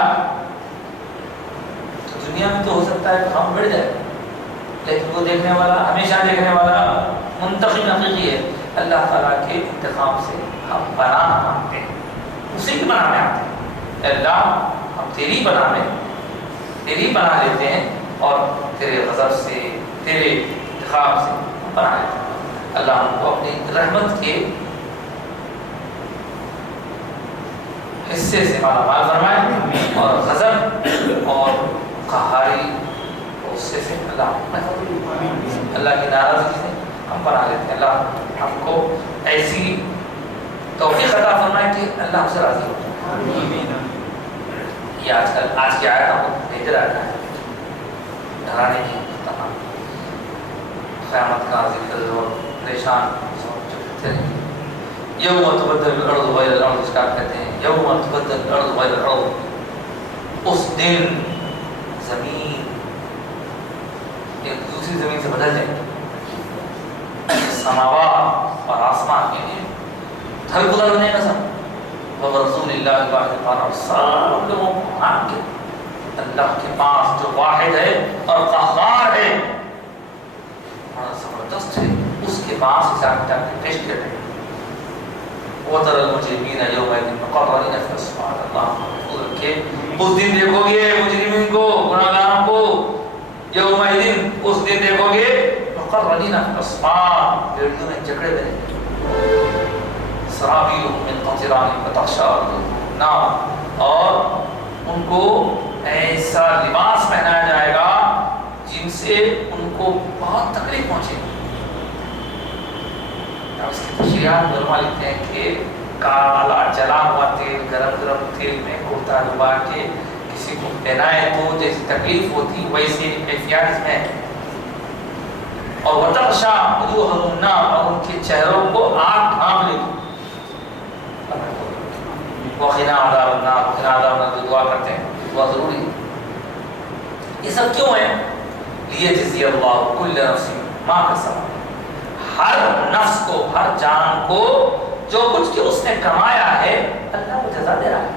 تو دنیا میں تو ہو سکتا ہے کام بڑھ جائے، لیکن وہ دیکھنے والا، ہمیشہ دیکھنے والا منتقم حقیقی ہے. اللہ تعالیٰ کے انتقام سے ہم پناہ مانگتے ہیں، اسی کی پناہ میں آتے ہیں. اللہ ہم تیری پناہ میں تیری پناہ لیتے ہیں اور تیرے غضب سے، تیرے انتقام سے ہم پناہ لیتے ہیں. اللہ ہم کو اپنی رحمت کے حصے سے مالا مال فرمائے اور غضب اور قہاری غصے سے اللہ کی ناراضگی سے ہم پناہ لیتے ہیں. اللہ ہم کو ایسی توفیق عطا فرمائے کہ اللہ ہم سے راضی ہو. یہ آج کی آیت ہم کو بہتر آتا ہے ڈرانے کی تمام قیامت کا ذکر اور پریشان یوم تبدل الارض غیر الارض اس کا کہتے ہیں. یوم تبدل الارض غیر الارض، اس دن زمین ایک دوسری زمین سے بدل جائے. سماوات اور آسمان کے لیے تھل بدل بنے گا سب. رسول اللہ واحد القہار، سب لوگوں کو مان کے اللہ کے پاس جو واحد ہے اور قہار ہے اور زبردست ہے، اس کے پاس حساب کتاب کے ٹیسٹ کرتے ہیں. وَتَرَى الْمُجْرِمِينَ يَوْمَئِذٍ مُقَرَّنِينَ فِي الْأَصْفَادِ. اللہ محفوظ رکھے. اس دن دیکھو گے مجرمین کو، گناہگاروں کو، یومئذ اس دن دیکھو گے مقرنین فی الأصفاد، بیڑیوں میں جکڑے ہوئے، سرابیلہم من قطران فتغشی النار، اور ان کو ایسا لباس پہنایا جائے گا جن سے ان کو بہت تکلیف پہنچے گی. اس کی تشریحات علماء لکھتے ہیں کہ کالا جلا ہوا تیل گرم تیل میں کرتا ڈبا کے کسی کو پہنائے تو جیسی تکلیف ہوتی ویسے کیفیات اس میں. اور وتغشی وجوہہم النار، اور ان کے چہروں کو آگ ڈھانپ لے گی. وقنا عذاب النار، وقنا عذاب النار جو دعا کرتے ہیں دعا ضروری ہے. یہ سب کیوں ہے؟ لیجزی اللہ کل نفس ما کسبت، ہر نفس کو، ہر جان کو جو کچھ کہ اس نے کمایا ہے اللہ کو جزا دے رہا ہے.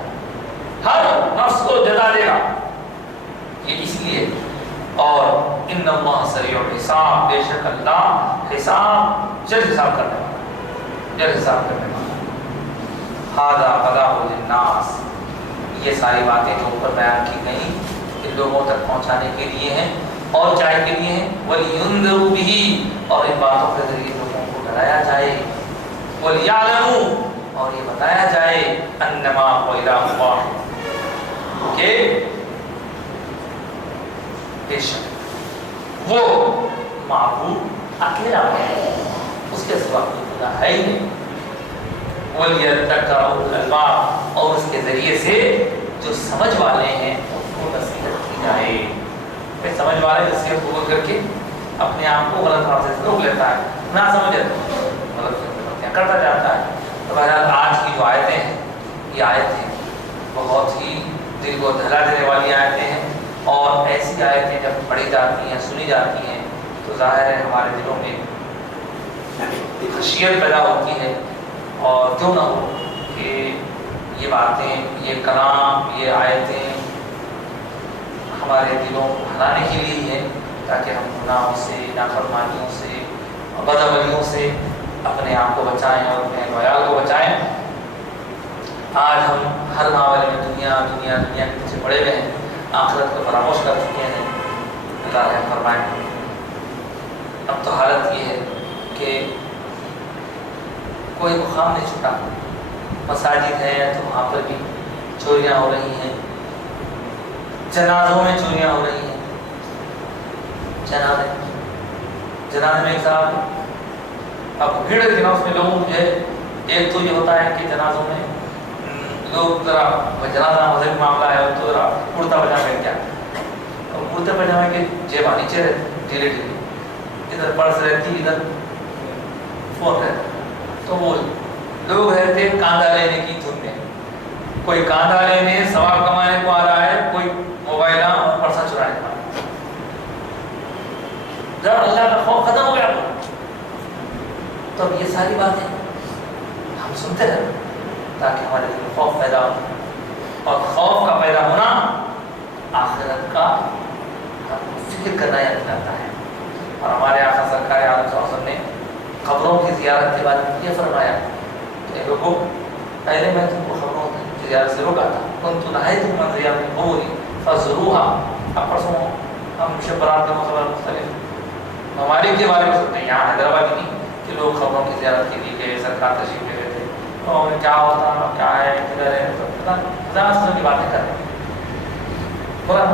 ہر نفس کو جزا دے رہا. یہ اس لیے. اور ان اللہ سریع الحساب، بے شک اللہ حساب جلد حساب کرنے والا، جلد حساب کرنے والا. ھذا قضاء للناس، یہ ساری باتیں جو اوپر بیان کی گئیں کہ لوگوں تک پہنچانے کے لیے ہیں اور کیا کے لیے ہیں؟ وَلِيُنذِرُوا بِهِ، اور ان باتوں کے ذریعے لوگوں کو ڈرایا جائے. وَلِيَعْلَمُوا، اور یہ بتایا جائے انما هو الہ واحد کہ بے شک وہ معبود اکیلا ہے، اس کے سوا کوئی خدا ہے ہی نہیں۔ وَلْيَذَّكَّرْ أُولُو الْأَلْبَابِ، اور اس کے ذریعے سے جو سمجھ والے ہیں ان کو نصیحت کی جائے۔ پھر سمجھ والے نصیحت قبول کر کے اپنے آپ کو غلط راستے سے روک لیتا ہے، نہ سمجھے تو غلط غلطیاں کرتا جاتا ہے۔ تو بہرحال آج کی جو آیتیں ہیں یہ آیتیں بہت ہی دل کو دہلا دینے والی آیتیں ہیں، اور ایسی آیتیں جب پڑھی جاتی ہیں سنی جاتی ہیں تو ظاہر ہے ہمارے دلوں میں خشیت پیدا ہوتی ہے، اور کیوں نہ ہو کہ یہ باتیں، یہ کلام، یہ آیتیں ہمارے دلوں کو ہلانے کے لیے ہیں تاکہ ہم گناہوں سے، نافرمانیوں سے، بدعملیوں سے اپنے آپ کو بچائیں اور اپنے عیال کو بچائیں۔ آج ہم ہر معاملے میں دنیا دنیا دنیا کے پیچھے پڑے ہوئے ہیں، آخرت کو فراموش کر چکے ہیں۔ اللہ رحم فرمائے۔ اب تو حالت یہ ہے کہ کوئی مقام نہیں چھوٹا، مساجد ہیں تو وہاں پر بھی چوریاں ہو رہی ہیں، جنازوں میں چوریاں ہو رہی ہیں۔ جنازے میں ایک صاحب اب بھیڑ ہے نا، اس میں لوگوں جو ہے، ایک تو یہ ہوتا ہے کہ جنازوں میں لوگ ذرا جنازہ مذہبی معاملہ ہے تو ذرا کرتا پجامہ پہن کے آتے، اور کرتے پجامے کے جیباں نیچے رہتی ڈھیلے ڈھیلے، ادھر پرس رہتی ادھر فون رہتا، تو وہ لوگ رہتے کاندھا لینے کی دھن میں، کوئی کاندھا لینے ثواب کمانے کو آ رہا ہے، کوئی موبائل اور پرسہ چرانے کو آ رہا ہے۔ جب اللہ کا خوف ختم ہو گیا تو اب یہ ساری باتیں ہم سنتے رہے تاکہ ہمارے دل میں خوف پیدا ہو، اور خوف کا پیدا ہونا آخرت کا فکر کرنا یاد دلاتا ہے۔ اور ہمارے آقا سرکار عالم صلی اللہ علیہ وسلم نے قبروں کی زیارت کے بعد یہ فرمایا کہ لوگوں، پہلے میں تم کو قبروں کی زیارت سے روکا تھا، کنت نہیتکم عن زیارت القبور فزوروها۔ اب پرسوں ہم شبرات کے موضوع مختلف ممالک کے بارے میں سنتے ہیں، یہاں حیدرآباد ہی کہ لوگ قبروں کی زیارت کے لیے گئے، سرکار تشریف لے گئے تھے، اور کیا ہوتا کیا ہے کدھر ہے، ہزار سو کی باتیں کر رہے ہیں، پورا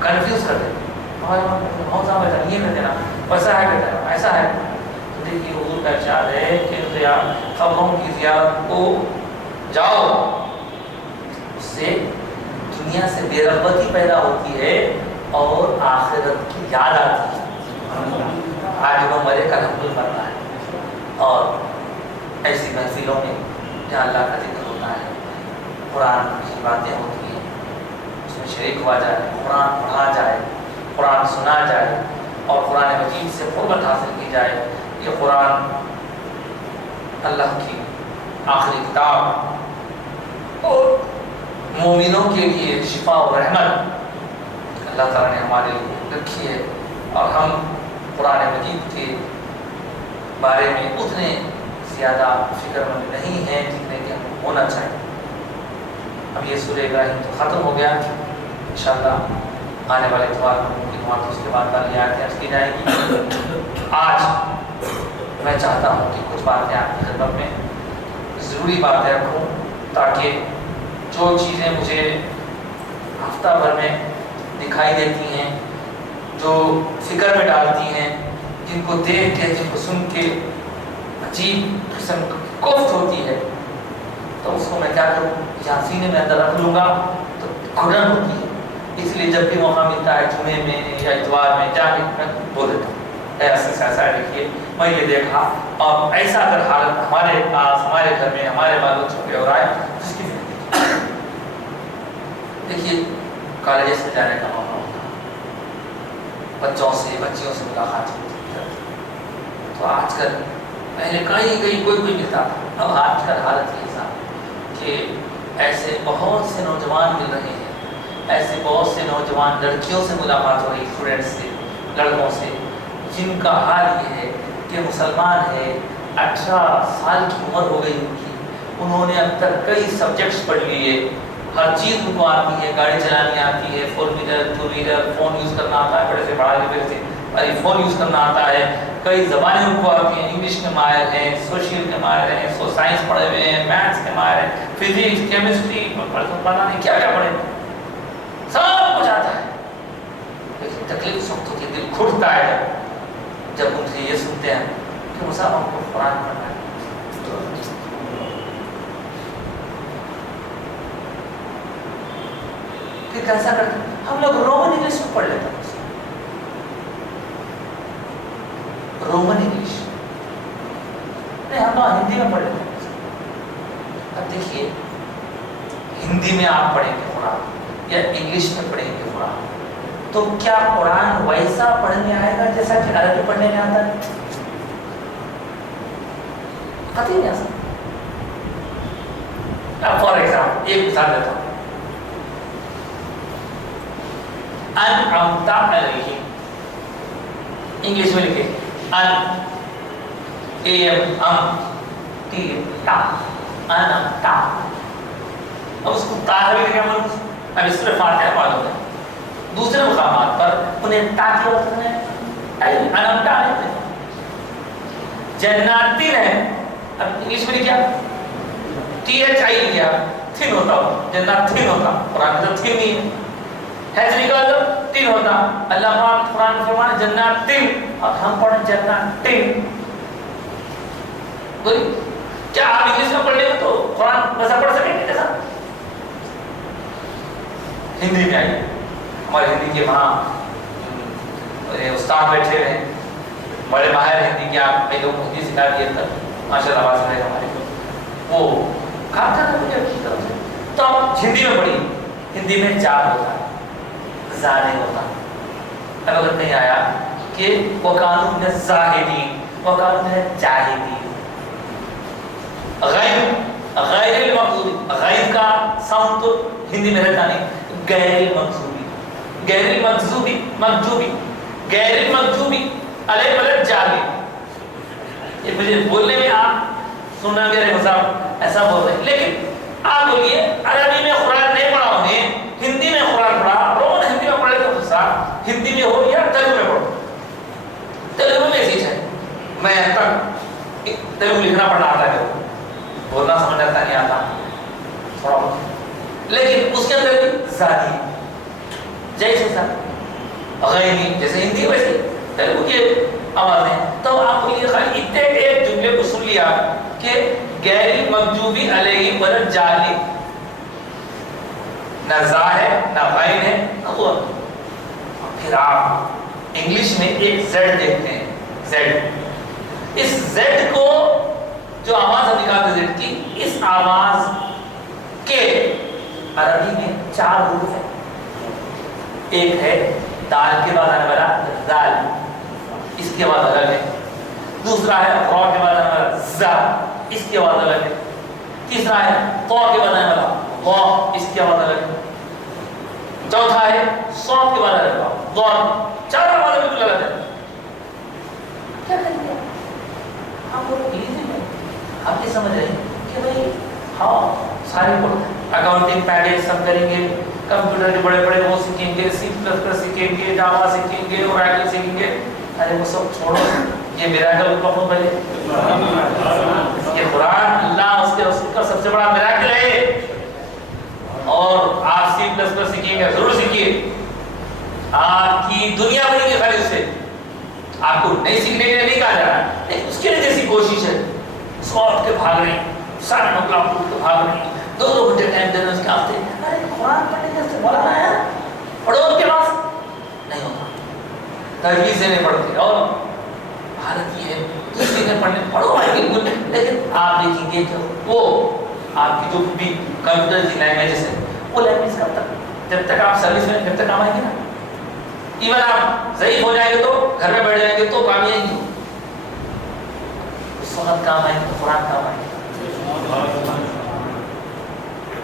کنفیوز کر دیتے بہت زیادہ یہ کر دینا، ویسا ہے کہتے ہیں ایسا ہے۔ تو دیکھیے حضور کا ارشاد ہے کہ قبروں کی زیارت کو جاؤ، اس سے دنیا سے بے رغبتی پیدا ہوتی ہے اور آخرت کی یاد آتی ہے۔ آج وہ مرے کل ہم کو مرنا ہے، اور ایسی محفلوں میں جہاں اللہ کا ذکر ہوتا ہے، قرآن کی باتیں ہوتی ہیں، اس میں شریک ہوا جائے، قرآن پڑھا جائے، قرآن سنا جائے، اور قرآن مجید سے قربت حاصل کی جائے۔ یہ قرآن اللہ کی آخری کتاب اور مومنوں کے لیے شفا و رحمت اللہ تعالیٰ نے ہمارے لیے رکھی ہے، اور ہم قرآن مجید کے بارے میں اتنے زیادہ فکر مند نہیں ہیں جتنے کہ ہم ہونا چاہیے۔ اب یہ سورہ ابراہیم تو ختم ہو گیا، انشاءاللہ آنے والے اتوار کو ممکن ہوا تو اس کے بعد والی آیتیں عرض کی جائیں گی۔ آج میں چاہتا ہوں کہ کچھ باتیں آپ کی خدمت میں ضروری باتیں رکھوں، تاکہ جو چیزیں مجھے ہفتہ بھر میں دکھائی دیتی ہیں، جو فکر میں ڈالتی ہیں، جن کو دیکھ کے، جن کو سن کے عجیب قسم کی کوفت ہوتی ہے، تو اس کو میں کیا کروں، یہاں سینے میں اندر رکھ لوں گا تو گھٹن ہوتی ہے۔ اس لیے جب بھی موقع ملتا ہے جمعے میں یا اتوار میں جا کے میں بول دیتا ہوں ایسا دیکھیے میں یہ دیکھا، اور ایسا اگر حالت ہمارے پاس، ہمارے گھر میں، ہمارے بال بچوں پہ ہو رہا ہے جس کی دیکھیے کالجز میں جانے کا موقع ہوتا ہے، بچوں سے بچیوں سے ملاقات ہوتی ہے، تو آج کل پہلے کہیں کوئی ملتا تھا، اب آج کل حالت یہ حساب کہ ایسے بہت سے نوجوان مل رہے ہیں، ایسے بہت سے نوجوان لڑکیوں سے ملاقات ہو رہی، اسٹوڈنٹس سے، لڑکوں سے، جن کا حال یہ ہے کہ مسلمان ہے، 18 سال کی عمر ہو گئی ان کی، انہوں نے اب تک کئی سبجیکٹس پڑھ لیے، ہر چیز ان کو آتی ہے، گاڑی چلانی آتی ہے، 4 ویلر 2 ویلر، فون یوز کرنا آتا ہے بڑے سے بڑا لیول سے، اور فون یوز کرنا آتا ہے، کئی زبانیں ان کو آتی ہیں، انگلش کے ماہر ہیں، سوشل کے ماہر ہیں، سائنس پڑھے ہوئے ہیں، میتھس کے ماہر ہیں، فزکس، کیمسٹری، پتہ نہیں کیا کیا پڑھے، سب کچھ آتا ہے، لیکن تکلیف سخت ہوتی ہے، دل کھٹتا ہے جب ان سے یہ سنتے ہیں کہ مصعب ہم کو قرآن پڑھنا ہے. پھر کیسا کرتے ہیں؟ ہم لوگ رومن انگلش میں پڑھ لیتے ہیں، رومن انگلش نہیں، ہم لوگ ہندی میں پڑھ لیتے ہیں. اب دیکھیے ہندی میں آپ پڑھیں گے قرآن یا انگلش میں پڑھیں گے قرآن تو کیا قرآن ویسا پڑھنے آئے گا جیسا کہ عربی پڑھنے میں آتا ہے؟ قطعی نہیں آ سکتا. اب فار ایگزامپل ایک مثال دیتا ہوں، انعمت علیہم، انگلش میں لکھے ان ایم ام ٹی تا، انعمت. اب اس کو تاہوی کیا مطلب؟ اب اس طرح فاتحہ پڑھ ہوتا ہے، دوسرے مقامات پر انہیں تا کی وقت میں انعمت علیہم جناتی رہے. اب انگلش میں لکھا ٹی ایچ آئی لکھا تھن ہوتا ہو، جنات تھن ہوتا، قرآن میں تو تھن نہیں ہے، حیث لکھا تو تن ہوتا. اللہ پاک قرآن میں فرمانے جنات تن، اور ہم پڑھیں جنات تن. بولی کیا آپ انگلش میں پڑھ لیں گے تو قرآن ویسا پڑھ سکیں گے جیسا ہندی میں آئی؟ ہمارے ہندی کے وہاں استاد بیٹھے ہوئے ہیں، بڑے ماہر ہندی کے، آپ کئی لوگ ہندی سکھا دیے تک ماشاء اللہ آواز رہے ہمارے کو، وہ کہا تھا نا مجھے اچھی طرح سے، تو آپ ہندی میں پڑھی، ہندی میں جاد ہوتا ہے، زا نہیں ہوتا. اب اگر نہیں آیا کہ وہ قانون میں زاہدین، وہ قانون میں جاہدین، غیر المغضوب، غیر کا ساؤنڈ تو ہندی میں رہتا نہیں، غیر المغضوبی، غیر المغضوبی، مغضوبی، غیر المغضوبی علیہ بلد جاہدین. یہ مجھے بولنے میں آپ سننا میرے مصعب ایسا بول رہے ہیں، لیکن آپ بولیے عربی میں قرآن نہیں پڑھا انہیں، ہندی میں قرآن پڑھا، رومن ہندی میں پڑھے تو خصا ہندی میں ہو یا تیلگو میں پڑھو. تیلگو میں چیز ہے، میں تک تیلگو لکھنا پڑھنا آتا ہے، بولنا سمجھ آتا نہیں آتا تھوڑا بہت، لیکن اس کے اندر بھی زادی جیسے غیری جیسے ہندی ویسے تیلگو کی آوازیں. تو آپ بولیے خالی اتنے ایک جملے کو سن لیا کہ غیر مغضوبی علیہم ولا الضالین، نہ زا ہے نہ غین ہے نہ وہ. پھر آپ انگلش میں ایک زیڈ دیکھتے ہیں، زیڈ، اس زیڈ کو جو آواز ہم نکالتے زیڈ کی، اس آواز کے عربی میں 4 حروف ہیں. ایک ہے دال کے بعد آنے والا دال، اس کے بعد الگ ہے. دوسرا ہے را کے بعد آنے والا زا، اس کے بعد الگ ہے. تیسرا ہے طا کے بعد آنے والا وا، اس کے بعد الگ ہے. چوتھا ہے صاد کے بعد آنے والا ضاد. 4 آوازیں بالکل الگ ہیں. کیا کریں گے آپ؟ ایزی ہے، آپ یہ سمجھ رہے ہیں کہ بھائی ہاں سارے اکاؤنٹنگ پیکیج سب کریں گے، کمپیوٹر کے بڑے بڑے وہ سیکھیں گے، سی پلس پلس سیکھیں گے، جاوا سیکھیں گے، اوریکل سیکھیں گے. ارے وہ سب چھوڑو، یہ میراکل کو پہلے یہ قرآن اللہ اس کے رسول کا سب سے بڑا میراکل ہے. اور آپ سی پلس پلس سیکھیں گے، ضرور سیکھیے، آپ کی دنیا بنے گی خالی اس سے. آپ کو نہیں سیکھنے کے لیے نہیں کہا جا رہا ہے، لیکن اس کے لیے جیسی کوشش ہے، سوٹ کے بھاگ رہے ہیں، سارے مکلا کے بھاگ رہے ہیں، 2 گھنٹے ٹائم دینا اس کے ہفتے. ارے قرآن پڑھنے کے مولانا ہے، پڑھو ان کے پاس نہیں ہوتا، تجویزیں نہیں پڑھتے. اور حالت یہ ہے دوسری نے پڑھنے پڑھو بھائی بالکل، لیکن آپ دیکھیں گے کہ وہ آپ کی جو بھی کمپیوٹر کی لینگویجز ہے، وہ لینگویج کب تک، جب تک آپ سروس میں جب تک کام آئیں گے نا. ایون آپ ضعیف ہو جائیں گے تو گھر میں بیٹھ جائیں گے تو کام آئیں گے، اس وقت کام آئیں گے تو قرآن کام آئیں گے.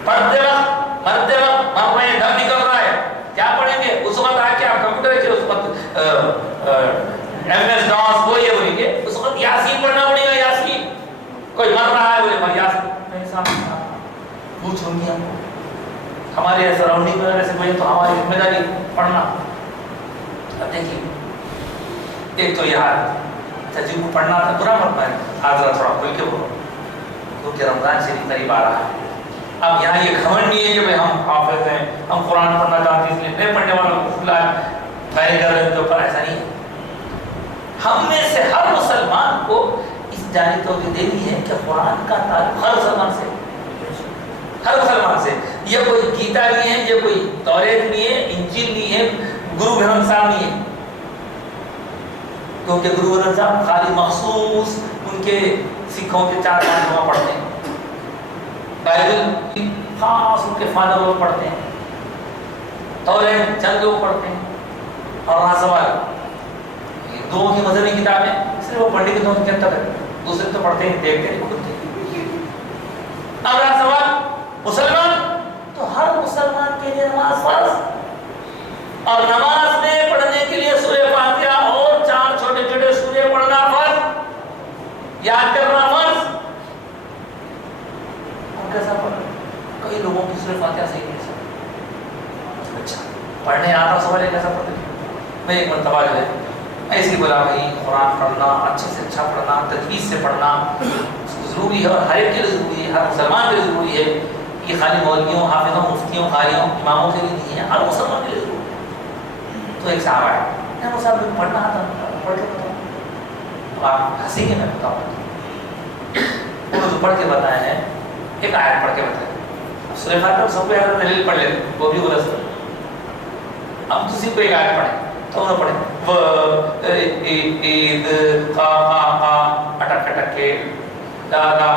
پڑھتے وقت مرتے وقت مر رہے ہیں، دم نکل رہا ہے، کیا پڑھیں گے؟ اس وقت آ کے آپ کمپیوٹر کے اس وقت ایم ایس ڈاس وہ یہ بولیں گے، اس وقت یاسین پڑھنا پڑے گا. یاسین کوئی مر رہا ہے بولے بھائی یاسین نہیں صاحب پوچھوں گی ہم کو، ہمارے سراؤنڈنگ میں ایسے کوئی تو ہماری ذمہ داری پڑھنا. اب دیکھیے ایک تو یار اچھا جن کو پڑھنا تھا برا مت مانے، حاضرہ تھوڑا کھل کے بولو، کیونکہ رمضان شریف قریب آ رہا ہے۔ اب یہاں یہ گھمنڈ نہیں ہے کہ بھائی ہم حافظ ہیں، ہم قرآن پڑھنا چاہتے ہیں، اس لیے نئے پڑھنے والوں کو کھلا فائل کر رہے ہیں، تو پر ایسا نہیں ہے۔ ہم میں سے ہر مسلمان کو اس جانب توجہ دینی ہے کہ قرآن کا تعلق ہر مسلمان سے، ہر مسلمان سے۔ یہ کوئی گیتا نہیں ہے، یہ کوئی توریت نہیں ہے، انجیل نہیں ہے، گرو گرنتھ صاحب نہیں ہے، کیونکہ گرو گرنتھ صاحب خالی مخصوص ان کے سکھوں کے 4 پانچ پڑھتے ہیں، بائبل خاص ان کے فادر لوگ پڑھتے ہیں، توریت چند لوگ پڑھتے ہیں۔ اور رہا سوال ہندوؤں کی مذہبی کتابیں صرف وہ پڑھنے کے دونوں کے اندر ہے، دوسرے تو پڑھتے ہیں، دیکھتے نہیں، خود دیکھتے۔ اب رہا سوال مسلمان، تو ہر مسلمان کے لیے نماز فرض، اور نماز میں پڑھنے کے لیے سورہ فاتحہ اور 4 چھوٹے چھوٹے سورے پڑھنا فرض، یاد کرنا فرض۔ اور کیسا پڑھنا؟ کئی لوگوں کی سورہ فاتحہ صحیح نہیں سمجھ، اچھا پڑھنے آتا سوال ہے کیسا پڑھتے ہیں؟ میں ایک مرتبہ جو ہے ایسی بولا بھائی قرآن پڑھنا اچھے سے اچھا پڑھنا، تجویز سے پڑھنا ضروری ہے، اور ہر ایک کے لیے ضروری ہے، ہر مسلمان کے لیے ضروری ہے، یہ خالی مولویوں، حافظوں، مفتیوں، قاریوں، اماموں کے لیے نہیں ہے، ہر مسلمان کے لیے ضروری ہے۔ تو ایک صحابہ ہے، میں وہ صاحب پڑھنا آتا پڑھ کے بتاؤں، آپ ہنسیں گے، میں بتاؤں انہوں نے پڑھ کے بتایا ہے، ایک آیت پڑھ کے بتایا، سورہ فاتحہ سب کو یاد دلیل پڑھ لیتے، وہ بھی غلط ہے۔ اب کسی کو ایک آیت پڑھیں تو انہوں پڑھیں عید اٹک اٹک کے دادا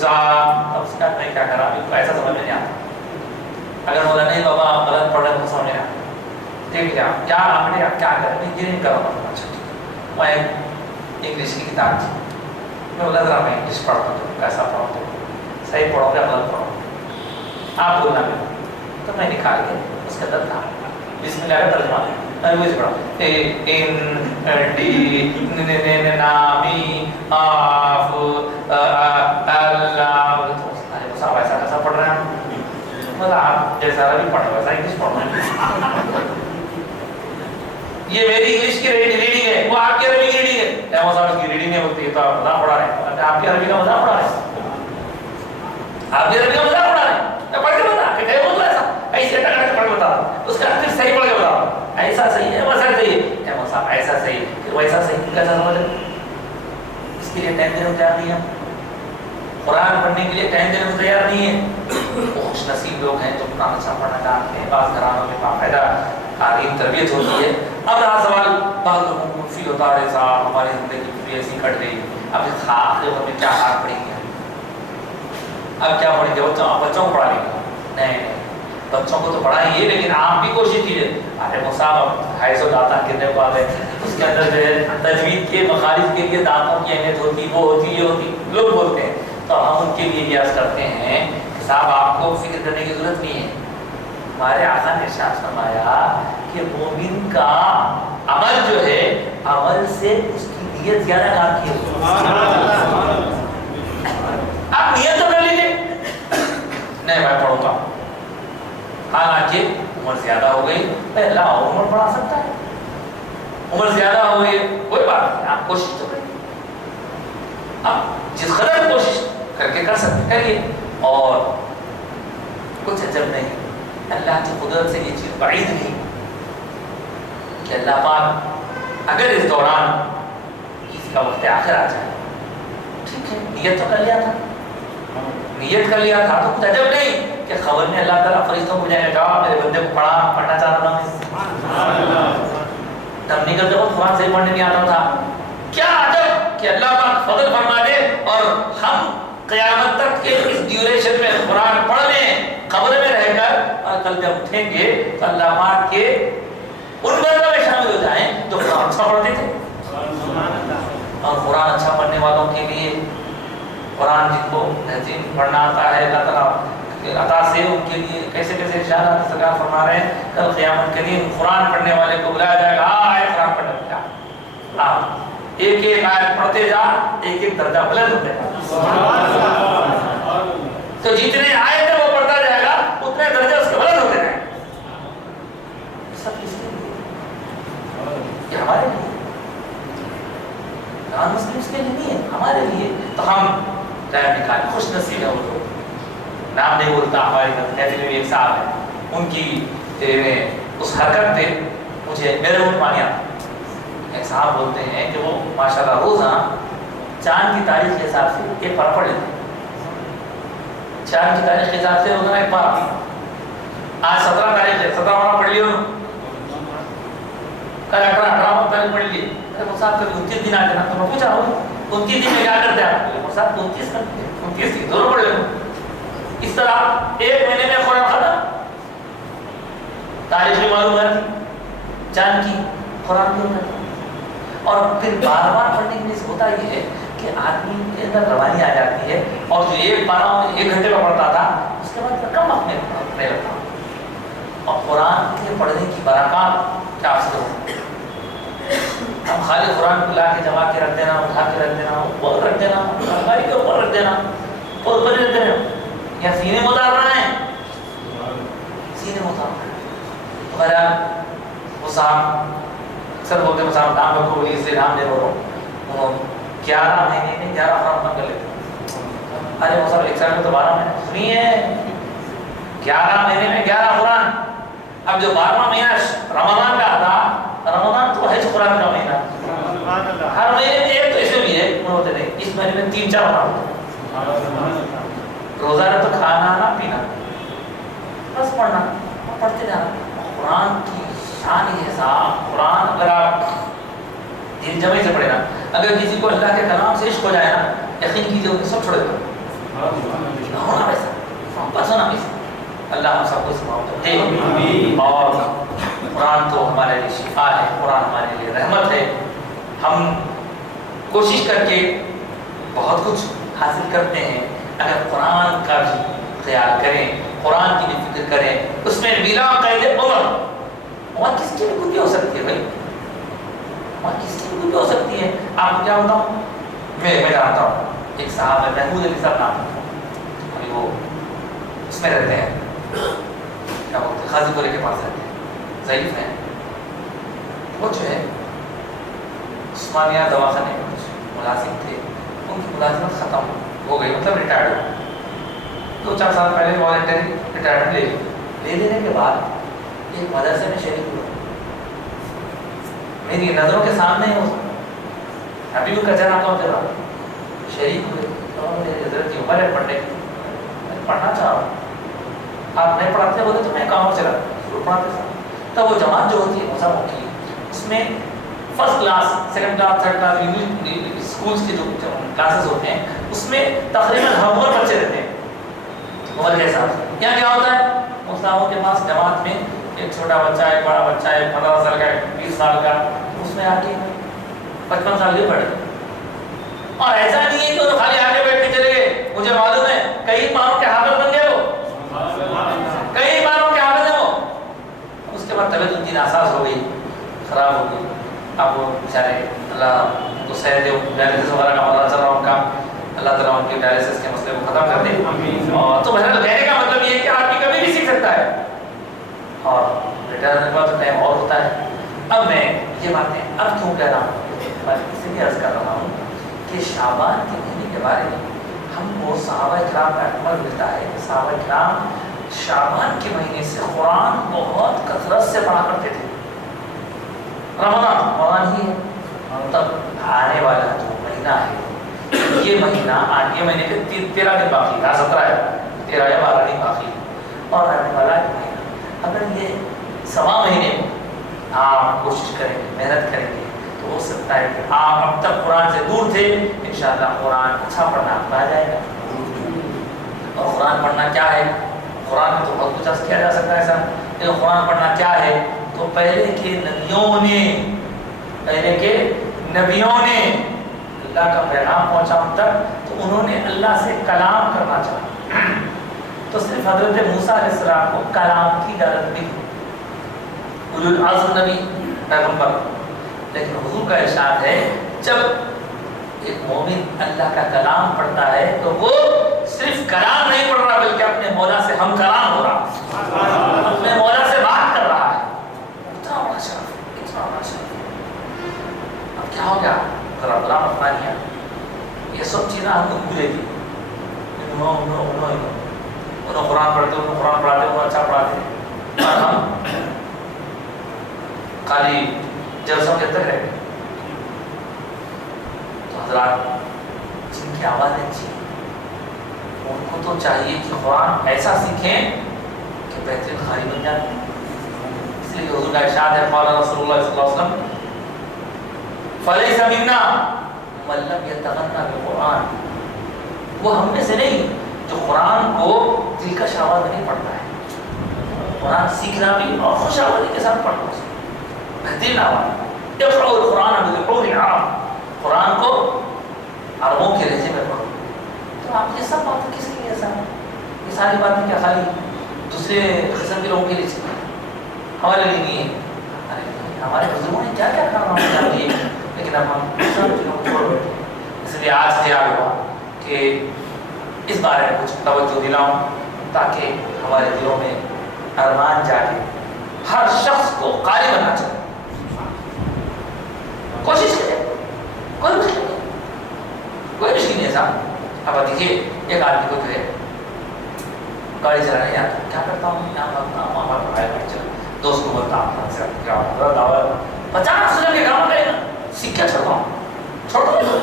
زا، اب اس کا میں کیا کرا، ایسا سمجھ میں نہیں آتا۔ اگر بولا نہیں بابا آپ غلط پڑھ رہے تو سمجھ نہیں آتا، دیکھ لیا کیا آپ نے کیا کرا، میں یہ نہیں کرا۔ اچھا میں انگلش کی کتاب تھی، میں بولا ذرا میں انگلش پڑھتا ہوں، کیسا پڑھوں تو صحیح پڑھوں یا غلط پڑھوں، آپ بولنا میں، تو میں نکال کے اس کا اندر تھا بسم اللہ کا ترجمہ ہے، میں وہی پڑھا ان ڈی نامی آف اللہ، صاحب ایسا کیسا پڑھ رہے ہیں؟ مطلب آپ جیسا بھی پڑھ رہے ویسا انگلش پڑھ رہے ہیں، یہ میری انگلش کی ریڈنگ ہے، وہ آپ کی عربی کی ریڈنگ ہے، احمد صاحب کی ریڈنگ ہے، ہوتی ہے تو آپ مذاق پڑھا رہے ہیں، آپ کی عربی کا مذاق پڑھا رہے ہیں، آپ کی عربی کا مذاق پڑھا رہے ہیں، میں پڑھ کے بتا کہ وہ تو ایسا ایسے ٹکا ٹکا پڑھ کے بتا، اس کا ترتیب صحیح پڑھ کے بتا، ایسا صحیح ہے ویسا صحیح ہے، احمد صاحب ایسا صحیح ہے ویسا صحیح، کیسا سمجھ؟ اس کے لیے ٹائم دینے کو تیار نہیں ہے، قرآن پڑھنے کے لیے ٹائم دینے کو تیار نہیں ہے۔ وہ خوش نصیب لوگ ہیں جو قرآن اچھا پڑھنا چاہتے ہیں، بعض گھرانوں میں باقاعدہ تعلیم تربیت ہوتی ہے۔ اب رہا سوال بعض لوگوں کو فیل ہوتا ہے صاحب ہماری زندگی پوری ایسی کٹ گئی، اب اس آخر وقت میں کیا ہاتھ پڑیں گے، اب کیا پڑھیں گے، بچوں کو پڑھا لیں گے؟ نہیں، بچوں کو تو پڑھائیں گے لیکن آپ بھی کوشش کیجیے۔ ارے مصعب 250 داتا گرنے کو آ گئے، اس کے اندر جو ہے تجوید کے مخارج کے لیے دانتوں کی اہمیت ہوتی، وہ ہوتی، یہ ہوتی، لوگ بولتے ہیں، تو ہم ان کے لیے قیاس کرتے ہیں کہ صاحب آپ کو فکر کرنے کی ضرورت نہیں ہے۔ ہمارے آقا نے ارشاد فرمایا کہ مومن کا عمل جو ہے عمل سے اس کی نیت زیادہ کام کی ہے۔ آپ نیت تو کر لیجیے، نہیں میں پڑھوں گا، حالانکہ عمر زیادہ ہو گئی، اللہ اور عمر پڑھا سکتا ہے، عمر زیادہ ہو گئی کوئی بات نہیں، آپ کوشش تو کریں، آپ جس قدر کوشش کر کے کر سکتے کریے، اور کچھ عجب نہیں، اللہ کی قدرت سے یہ چیز بعید نہیں کہ اللہ پاک اگر اس دوران کسی کا وقت آخر آ جائے، ٹھیک ہے نیت تو کر لیا تھا، نیت کر لیا تھا تو کچھ عجب نہیں کہ خبر میں اللہ تعالیٰ فرشتوں کو جائے گا میرے بندے کو پڑھنا چاہتا تھا، تب نکلتے وقت قرآن صحیح پڑھنے نہیں آتا تھا، کیا عجب کہ اللہ پاک فضل فرما دے اور ہم قیامت تک کے اس ڈیوریشن میں قرآن پڑھ لیں قبر میں رہ کر، اور کل جب اٹھیں گے تو اللہ پاک کے ان بندوں میں شامل ہو جائیں جو قرآن اچھا پڑھتے تھے۔ اور قرآن اچھا پڑھنے والوں کے لیے، قرآن جن کو بہترین پڑھنا آتا ہے اللہ تعالیٰ عطا سے، ان کے لیے کیسے کیسے ارشادات سرکار فرما رہے ہیں، کل قیامت کے دن قرآن پڑھنے والے کو بلایا جائے گا، آئے قرآن پڑھنے والے، آپ ایک ایک آیت پڑھتے جا، ایک ایک درجہ بلند ہوتے ہیں، تو جتنے آیتیں وہ پڑھتا جائے گا اتنے درجے اس کے بلند ہوتے ہیں۔ سب کس کے لیے؟ یہ ہمارے ٹائم نکالیں. خوش نصیب ہے وہ لوگ. نام نہیں بولتا, ہماری محفل میں ایک صاحب ہے, ان کی اس حرکت پہ مجھے میرے منہ پانی آتا. ایک صاحب بولتے ہیں کہ وہ ماشاءاللہ روزانہ چاند کی تاریخ کے حساب سے ایک پارا پڑھ لیتے ہیں. چاند کی تاریخ کے حساب سے روزانہ ایک پارا. آج 17 تاریخ ہے, 17 پارا پڑھ لیے, کل 18 تاریخ پڑھ لیے. ارے صاحب کبھی 29 دن آ جانا, تو میں پوچھا ہوں 29 دن میں کیا کرتے ہیں آپ؟ صاحب 29 دن دونوں پڑھ لیتے. اس طرح ایک مہینے میں قرآن ختم. تاریخ بھی معلوم ہے, چاند کی, قرآن بھی ہوتا ہے. اور پھر بار بار پڑھنے کی وجہ سے ہوتا یہ ہے کہ آدمی کے اندر روانی آ جاتی ہے, اور جو ایک پارا 1 گھنٹے میں پڑھتا تھا اس کے بعد کم وقت میں پڑھنے لگتا. اور قرآن کے پڑھنے کی برکات کیا سے ہو. ہم خالی قرآن کو لا کے جما کے رکھ دینا, اٹھا کے رکھ دینا, اوپر رکھ دینا, الماری کے اوپر رکھ دینا, اور اوپر رکھ دینا, یا سینے میں اتار رہے ہیں, سینے میں اتار رہے ہیں. بہرحال وہ صاحب سر بولتے ہیں صاحب نام رکھو, اس سے نام لے رہا ہوں. 11 مہینے میں 11 قرآن پڑھ لیتے. ارے وہ صاحب ایک سال میں تو 12 مہینے سنی ہے, 11 مہینے میں 11 قرآن. اب جو 12واں مہینہ رمضان کا تھا, رمضان تو حج قرآن کا مہینہ, ہر مہینے میں ایک تو اس میں بھی ہے, انہوں ہوتے نہیں, اس مہینے میں 3-4 قرآن. روزہ تو کھانا نہ پینا, بس پڑھنا, پڑھتے جانا. قرآن کی شان ہی حساب. قرآن اگر آپ دل جمعی سے پڑھے نا, اگر کسی کو اللہ کے کلام سے عشق ہو جائے نا, یقین کیجیے وہ سب چھوڑے گا. ہونا ویسا, بس ہونا ویسا. اللہ ہم سب کو سماعت دے. اور قرآن تو ہمارے لیے شفا ہے, قرآن ہمارے لیے رحمت ہے. ہم کوشش کر کے بہت کچھ حاصل کرتے ہیں اگر قرآن کا بھی خیال کریں, قرآن کی بھی فکر کریں. اس میں بلا قید عمر, اور کس کی بھی کچھ بھی ہو سکتی ہے بھائی, اور کس کی بھی کچھ بھی ہو سکتی ہے. آپ کو کیا بتاؤں, میں جانتا ہوں ایک صاحب ہے, محمود علی صاحب نام, ابھی وہ اس میں رہتے ہیں, کیا بولتے ہیں, غازی پورے کے پاس رہتے ہیں, ضعیف ہیں. وہ جو ہے عثمانیہ دواخانے میں کچھ ملازم تھے, ان کی ملازمت ختم ہو گئی, مطلب ریٹائرڈ ہو. 2-4 سال پہلے والنٹری ریٹائرمنٹ لے لینے کے بعد ایک مدرسے میں شریک ہوئے. میری نظروں کے سامنے ابھی ان کا جنا کون تھا, شریک ہوئے. اور میری حضرت کی عمر ہے پڑھنے کی, میں پڑھنا چاہ رہا ہوں, آپ نہیں پڑھاتے بولے تو میں کہاں چلا پڑھاتے تھا. تب وہ جماعت جو ہوتی ہے مذہب کی, اس میں first class, second class, third class, English schools کے جو کلاسز ہوتے ہیں اس میں تقریباً ہم عمر بچے رہتے ہیں عمر کے حساب سے. یہاں کیا ہوتا ہے, مسلمانوں کے پاس جماعت میں ایک چھوٹا بچہ ہے, ایک بڑا بچہ ہے, 15 سال کا, 20 سال کا, اس میں آگے 55 سال کے پڑھے. اور ایسا نہیں ہے کہ خالی آگے بیٹھ کے چلے گئے. مجھے معلوم ہے کئی ماہوں کے حافظ بن گئے, وہ کئی ماہوں کے حافظ ہیں وہ. اس کے بعد طبیعت ان کی ناساز ہو گئی, خراب ہو گئی. اب وہ بیچارے اللہ ان کو صحت دے, ڈائلسس وغیرہ کا مسئلہ چل رہا ان کا, اللہ تعالیٰ ان کے ڈائلسس کے مسئلے کو ختم کر دے. اور تو بہرحال کہنے کا مطلب یہ ہے کہ آدمی کبھی بھی سیکھ سکتا ہے, اور ریٹائر ہونے کے بعد ٹائم اور ہوتا ہے. اب میں یہ باتیں اب کیوں کہہ رہا ہوں, اس لیے عرض کر رہا ہوں کہ شعبان کے مہینے کے بارے میں ہم کو صحابہ کرام کا عمل ملتا ہے. صحابہ کرام شعبان کے مہینے سے قرآن بہت کثرت سے پڑھا کرتے تھے. رمضان ہی ہے, تب آنے والا جو مہینہ ہے, یہ مہینہ آنے مہینے کے 13 دن باقی تھا, 17 ہے, 13 یا 12 دن باقی, اور آنے والا مہینہ. اگر یہ سوا مہینے آپ کوشش کریں گے, محنت کریں گے, تو ہو سکتا ہے کہ آپ اب تک قرآن سے دور تھے, انشاءاللہ قرآن اچھا پڑھنا آپ کو آ جائے گا. اور قرآن پڑھنا کیا ہے, قرآن میں تو بہت کچھ عرض کیا جا سکتا ہے سر, لیکن قرآن پڑھنا کیا ہے, تو پہلے کے نبیوں نے اللہ کا پیغام پہنچا ان تک, تو انہوں نے اللہ سے کلام کرنا چاہا. تو صرف حضرت موسیٰ علیہ السلام کو کلام کی اجازت ملی, اولو العزم نبی پیغمبر. لیکن حضور کا ارشاد ہے جب ایک مومن اللہ کا کلام پڑھتا ہے تو وہ صرف کلام نہیں پڑھ رہا, بلکہ اپنے مولا سے ہم کلام ہو رہا, اپنے مولا سے بات کر رہا ہے. اتنا بڑا شرف, اتنا بڑا شرف. اب کیا ہو گیا, ذرا بلا مطمئنیاں, یہ سب چیزیں ہم کو بھولے گی. انہوں قرآن پڑھتے انہوں قرآن پڑھاتے انہوں اچھا پڑھاتے اور ہم خالی جلسوں کے تک رہتے. تو حضرات جن کی آوازیں اچھی ان کو تو چاہیے کہ قرآن ایسا سیکھیں کہ بہترین قاری بن جائیں. اس لیے حضور کا ارشاد ہے قال رسول اللہ صلی اللہ علیہ وسلم فلیس منا من لم یتغنى بالقرآن. وہ ہم میں سے نہیں جو قرآن کو دلکش آواز نہیں پڑھتا ہے. قرآن سیکھنا بھی اور خوش آوازی کے ساتھ پڑھنا اس کو بہترین آواز. اقرأوا القرآن بلحون العرب. قرآن کو عربوں کے لہجے میں پڑھو. تو آپ یہ سب باتیں کس لیے ایسا ہے؟ یہ ساری باتیں کیا خالی دوسرے قسم کے لوگوں کے لیے ہمارے لیے نہیں ہے؟ ہمارے بزرگوں نے کیا کیا کام کیا لیے لیکن اب ہم سب چیزوں کو چھوڑ بیٹھے. اس لیے آج خیال ہوا کہ اس بارے میں کچھ توجہ دلاؤں تاکہ ہمارے دلوں میں ارمان جاگے. ہر شخص کو قاری بننا چاہیے. کوشش کرے, کوئی مشکل نہیں, کوئی مشکل نہیں ہے صاحب. اب دیکھیے ایک آدمی کو جو ہے گاڑی چلانے نہیں آتا, کیا کرتا ہوں یہاں پڑھائی گاڑی چلا, دوست کو بولتا ہوں کیا 50 روپے کے کام کرے گا سیکھ کیا چھوڑتا ہوں چھوڑ دو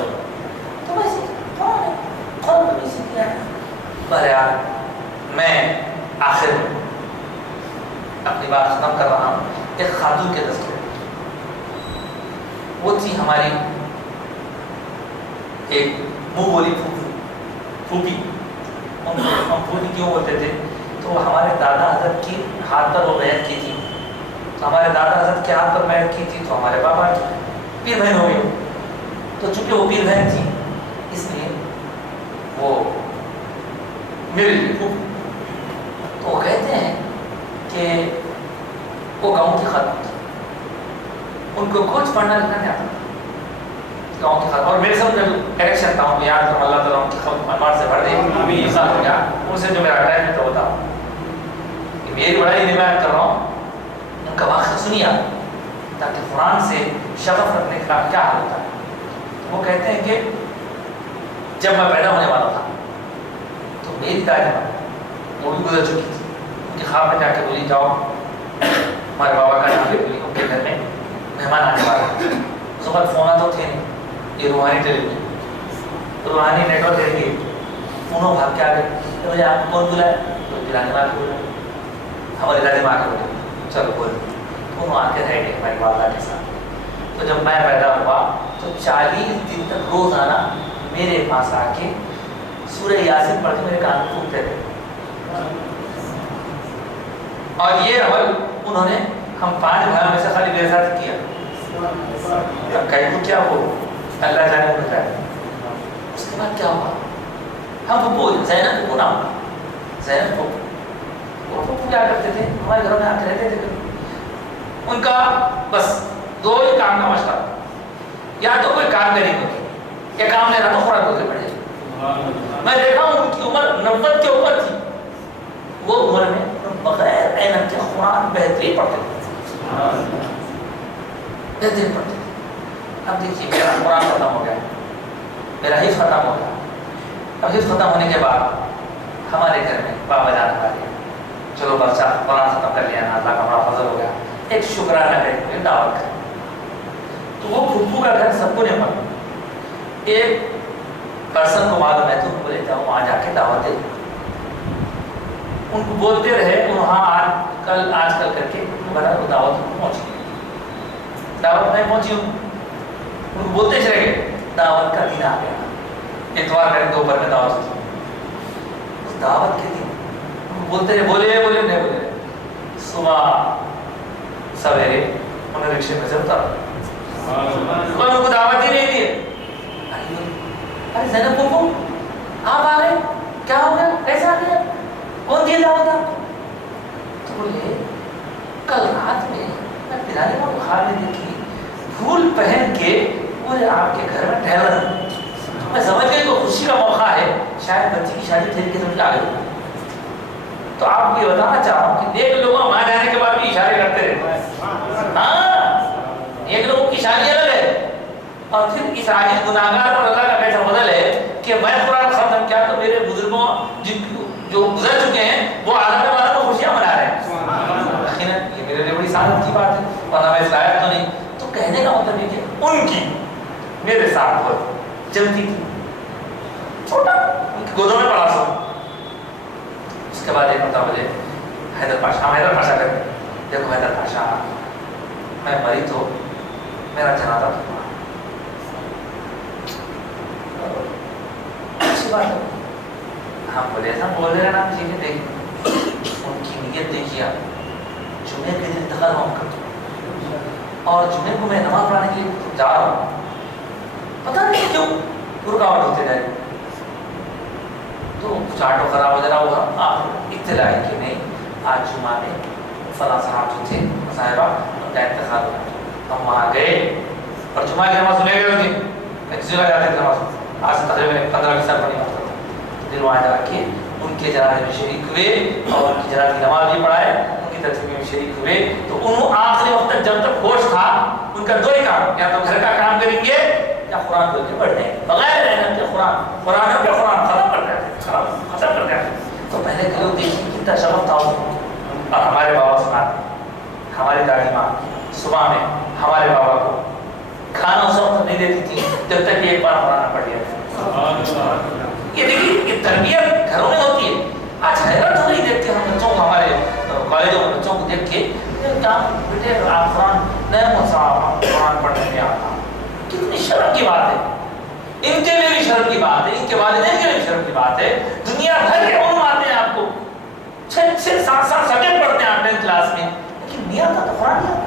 تو میں کون نہیں سیکھ گیا. پر یار میں آخر میں اپنی بات ختم کر رہا ہوں ایک خاتون کے دستور. وہ تھی ہماری ایک منہ بولی پھوپھی. ہم پھوپھی کیوں بولتے تھے تو ہمارے دادا حضرت کی ہاتھ پر وہ بیعت کی تھی. تو ہمارے دادا حضرت کے ہاتھ پر بیعت کی تھی تو ہمارے پاپا پیر بہن ہو گئی. تو چونکہ وہ پیر بہن تھی اس لیے وہ میرے لیے پھوپھی. تو وہ کہتے ہیں کہ وہ گاؤں کی خاتون تھی, ان کو کچھ پڑھنا لکھنا نہیں آتا گاؤں کی خاتون. اور میرے ساتھ میں کریکشن تھا کہ یار تم اللہ تعالیٰ ان کی امار سے بڑھ دے ایسا ہو گیا. ان سے جو میرا ٹائم ہے تو بتاؤ کہ میری بڑائی نہیں بیان کر رہا ہوں, ان کا واقعہ سنیے تاکہ قرآن سے شغف رکھنے کا کیا حال ہوتا ہے. وہ کہتے ہیں کہ جب میں پیدا ہونے والا تھا تو میری دادی وہ بھی گزر چکی تھی. ان کی خواب میں جا کے بولی جاؤ ہمارے بابا کا نام لے بولی ان کے گھر میں مہمان آنے والے. اس وقت فون تو تھے نہیں, یہ روحانی ٹیلی ویژن روحانی نیٹ ورک ہے کہ فونوں بھاگ کے آ گئے. مجھے آپ کو کون بلایا تو دلانے والے بولا ہماری دادی ماں کے بولے چلو بول. انہوں آ کے رہ گئے ہماری والدہ کے ساتھ. تو جب میں پیدا ہوا تو 40 دن تک روزانہ میرے پاس آ کے سورہ یاسین پڑھ کے میرے کان میں پھونکتے تھے. اور یہ عمل انہوں نے ہم 5 بھائیوں میں سے خالی میرے ساتھ کیا. اب کہیں کو کیا ہو اللہ جانے کو ہے. اس کے بعد کیا ہوا, ہم پھپھو زینب پھپھو نام زینب پھپھو وہ پھپھو کیا کرتے تھے ہمارے گھروں میں آ کے رہتے تھے. ان کا بس 2 ہی کام کا مشغلہ, یا تو کوئی کام کریں گے یا کام لینا تو خوراک ہوتے پڑے. میں دیکھا ہوں ان کی عمر 90 کے اوپر تھی. وہ عمر میں بغیر اینت کے قرآن بہترین پڑھتے تھے, بہترین پڑھتے تھے. اب دیکھیے میرا قرآن ختم ہو گیا, میرا حفظ ختم ہو گیا. اب حفظ ختم ہونے کے بعد ہمارے گھر میں بابا جانے والے چلو بچہ قرآن ختم کر لیا نا, اللہ کا بڑا فضل ہو گیا, ایک شکرانہ کریں دعوت کریں. تو وہ پھپھو کا گھر سب کو نہیں پڑا. ایک پرسن کو معلوم ہے تو ان کو بولے جاؤ وہاں جا کے دعوت دے. ان کو بولتے رہے وہاں آج کل کر کے بڑا وہ دعوت پہنچی. دعوت میں پہنچی ہوں, ان کو بولتے چلے گئے دعوت کا دن آ گیا. اتوار میں دوپہر میں دعوت ہوتی. اس دعوت کے دن بولتے رہے بولے نہیں بولے. صبح سویرے انہیں رکشے میں سے اتارا, کوئی ان کو دعوت ہی نہیں دی. ارے زینب پھپھو آپ آ گئے, کیا ہو گیا, کیسے آ گیا, کون دیا دعوت آپ کو؟ تو بولے کل رات میں بلانے کا خواب میں دیکھی پھول پہن کے پورے آپ کے گھر میں ٹہل رہا. میں سمجھ گئی تو خوشی کا موقع ہے, شاید بچی کی شادی تھی کہ سمجھ آ گئی. تو آپ کو یہ بتانا چاہ رہا ہوں کہ نیک لوگوں وہاں جانے کے بعد بھی اشارے کرتے رہے. ہاں نیک لوگوں کی شادی الگ ہے. اور پھر اس عاجز گناہگار اور اللہ کا کیسا فضل ہے کہ میں قرآن ختم کیا تو میرے بزرگوں جو گزر چکے ہیں وہ آنے والوں کو خوشیاں منا رہے ہیں. یہ میرے لیے بڑی سعادت کی بات ہے ورنہ میں اس لائق تو نہیں. تو کہنے کا مطلب یہ کہ ان کی میرے ساتھ بہت جلدی تھی, چھوٹا ان کی گودوں میں پڑا سو. اس کے بعد ایک مرتبہ مجھے حیدر پاشا کہتے دیکھو حیدر پاشا میں مری تو میرا جنازہ تو اچھی بات ہے. ہم بولے ایسا بول رہے ہیں نا چیزیں دیکھ ان کی نیت دیکھیے آپ. جمعے کے دن انتقال ہوں کر اور جمعے کو میں نماز پڑھانے کے لیے جا رہا ہوں, پتہ نہیں کیوں رکاوٹ ہوتے رہے. تو کچھ آٹو خراب ہو جا رہا ہوگا, آپ اطلاع ہے کہ نہیں آج جمعہ میں فلاں صاحب جو تھے صاحبہ ان کا انتقال ہوا. ہم وہاں گئے اور جمعہ کی نماز سنے گئے ہوتی کسی جگہ جاتے تھے نماز. آج سے تقریباً 15-20 سال پڑھی ہوتا تھا. دن وہاں جا کے ان کے جنازے میں شریک ہوئے اور ان کی جنازے کی نماز بھی پڑھائے, ان کی تدفین میں شریک ہوئے. تو انہوں آخری وقت تک جب تک ہوش تھا ان کا دو ہی کام, یا تو گھر کا کام کریں گے یا قرآن کھول کے پڑھ دیں گے بغیر محنت کے. قرآن ختم کر دیتے. تو پہلے کے لوگ دیکھیں کتنا شرف تھا. اور ہمارے بابا سناتے, ہماری دادی ماں صبح میں ہمارے بابا کو کھانا اس وقت نہیں دیتی تھی جب تک ایک بار قرآن پڑھ لیا. یہ دیکھیے یہ تربیت گھروں میں ہوتی ہے. آج حیرت ہو رہی دیکھتے ہم بچوں کو, ہمارے کالجوں میں بچوں کو دیکھ کے بیٹے آپ قرآن نہیں صاحب قرآن پڑھنے میں آتا. کتنی شرم کی بات ہے. ان کے لیے بھی شرم کی بات ہے, ان کے والدین کے لیے بھی شرم کی بات ہے. دنیا بھر کے علوم آتے ہیں آپ کو 6-7 سبجیکٹ پڑھتے ہیں آپ 10th کلاس میں, لیکن نہیں آتا تو قرآن نہیں آتا.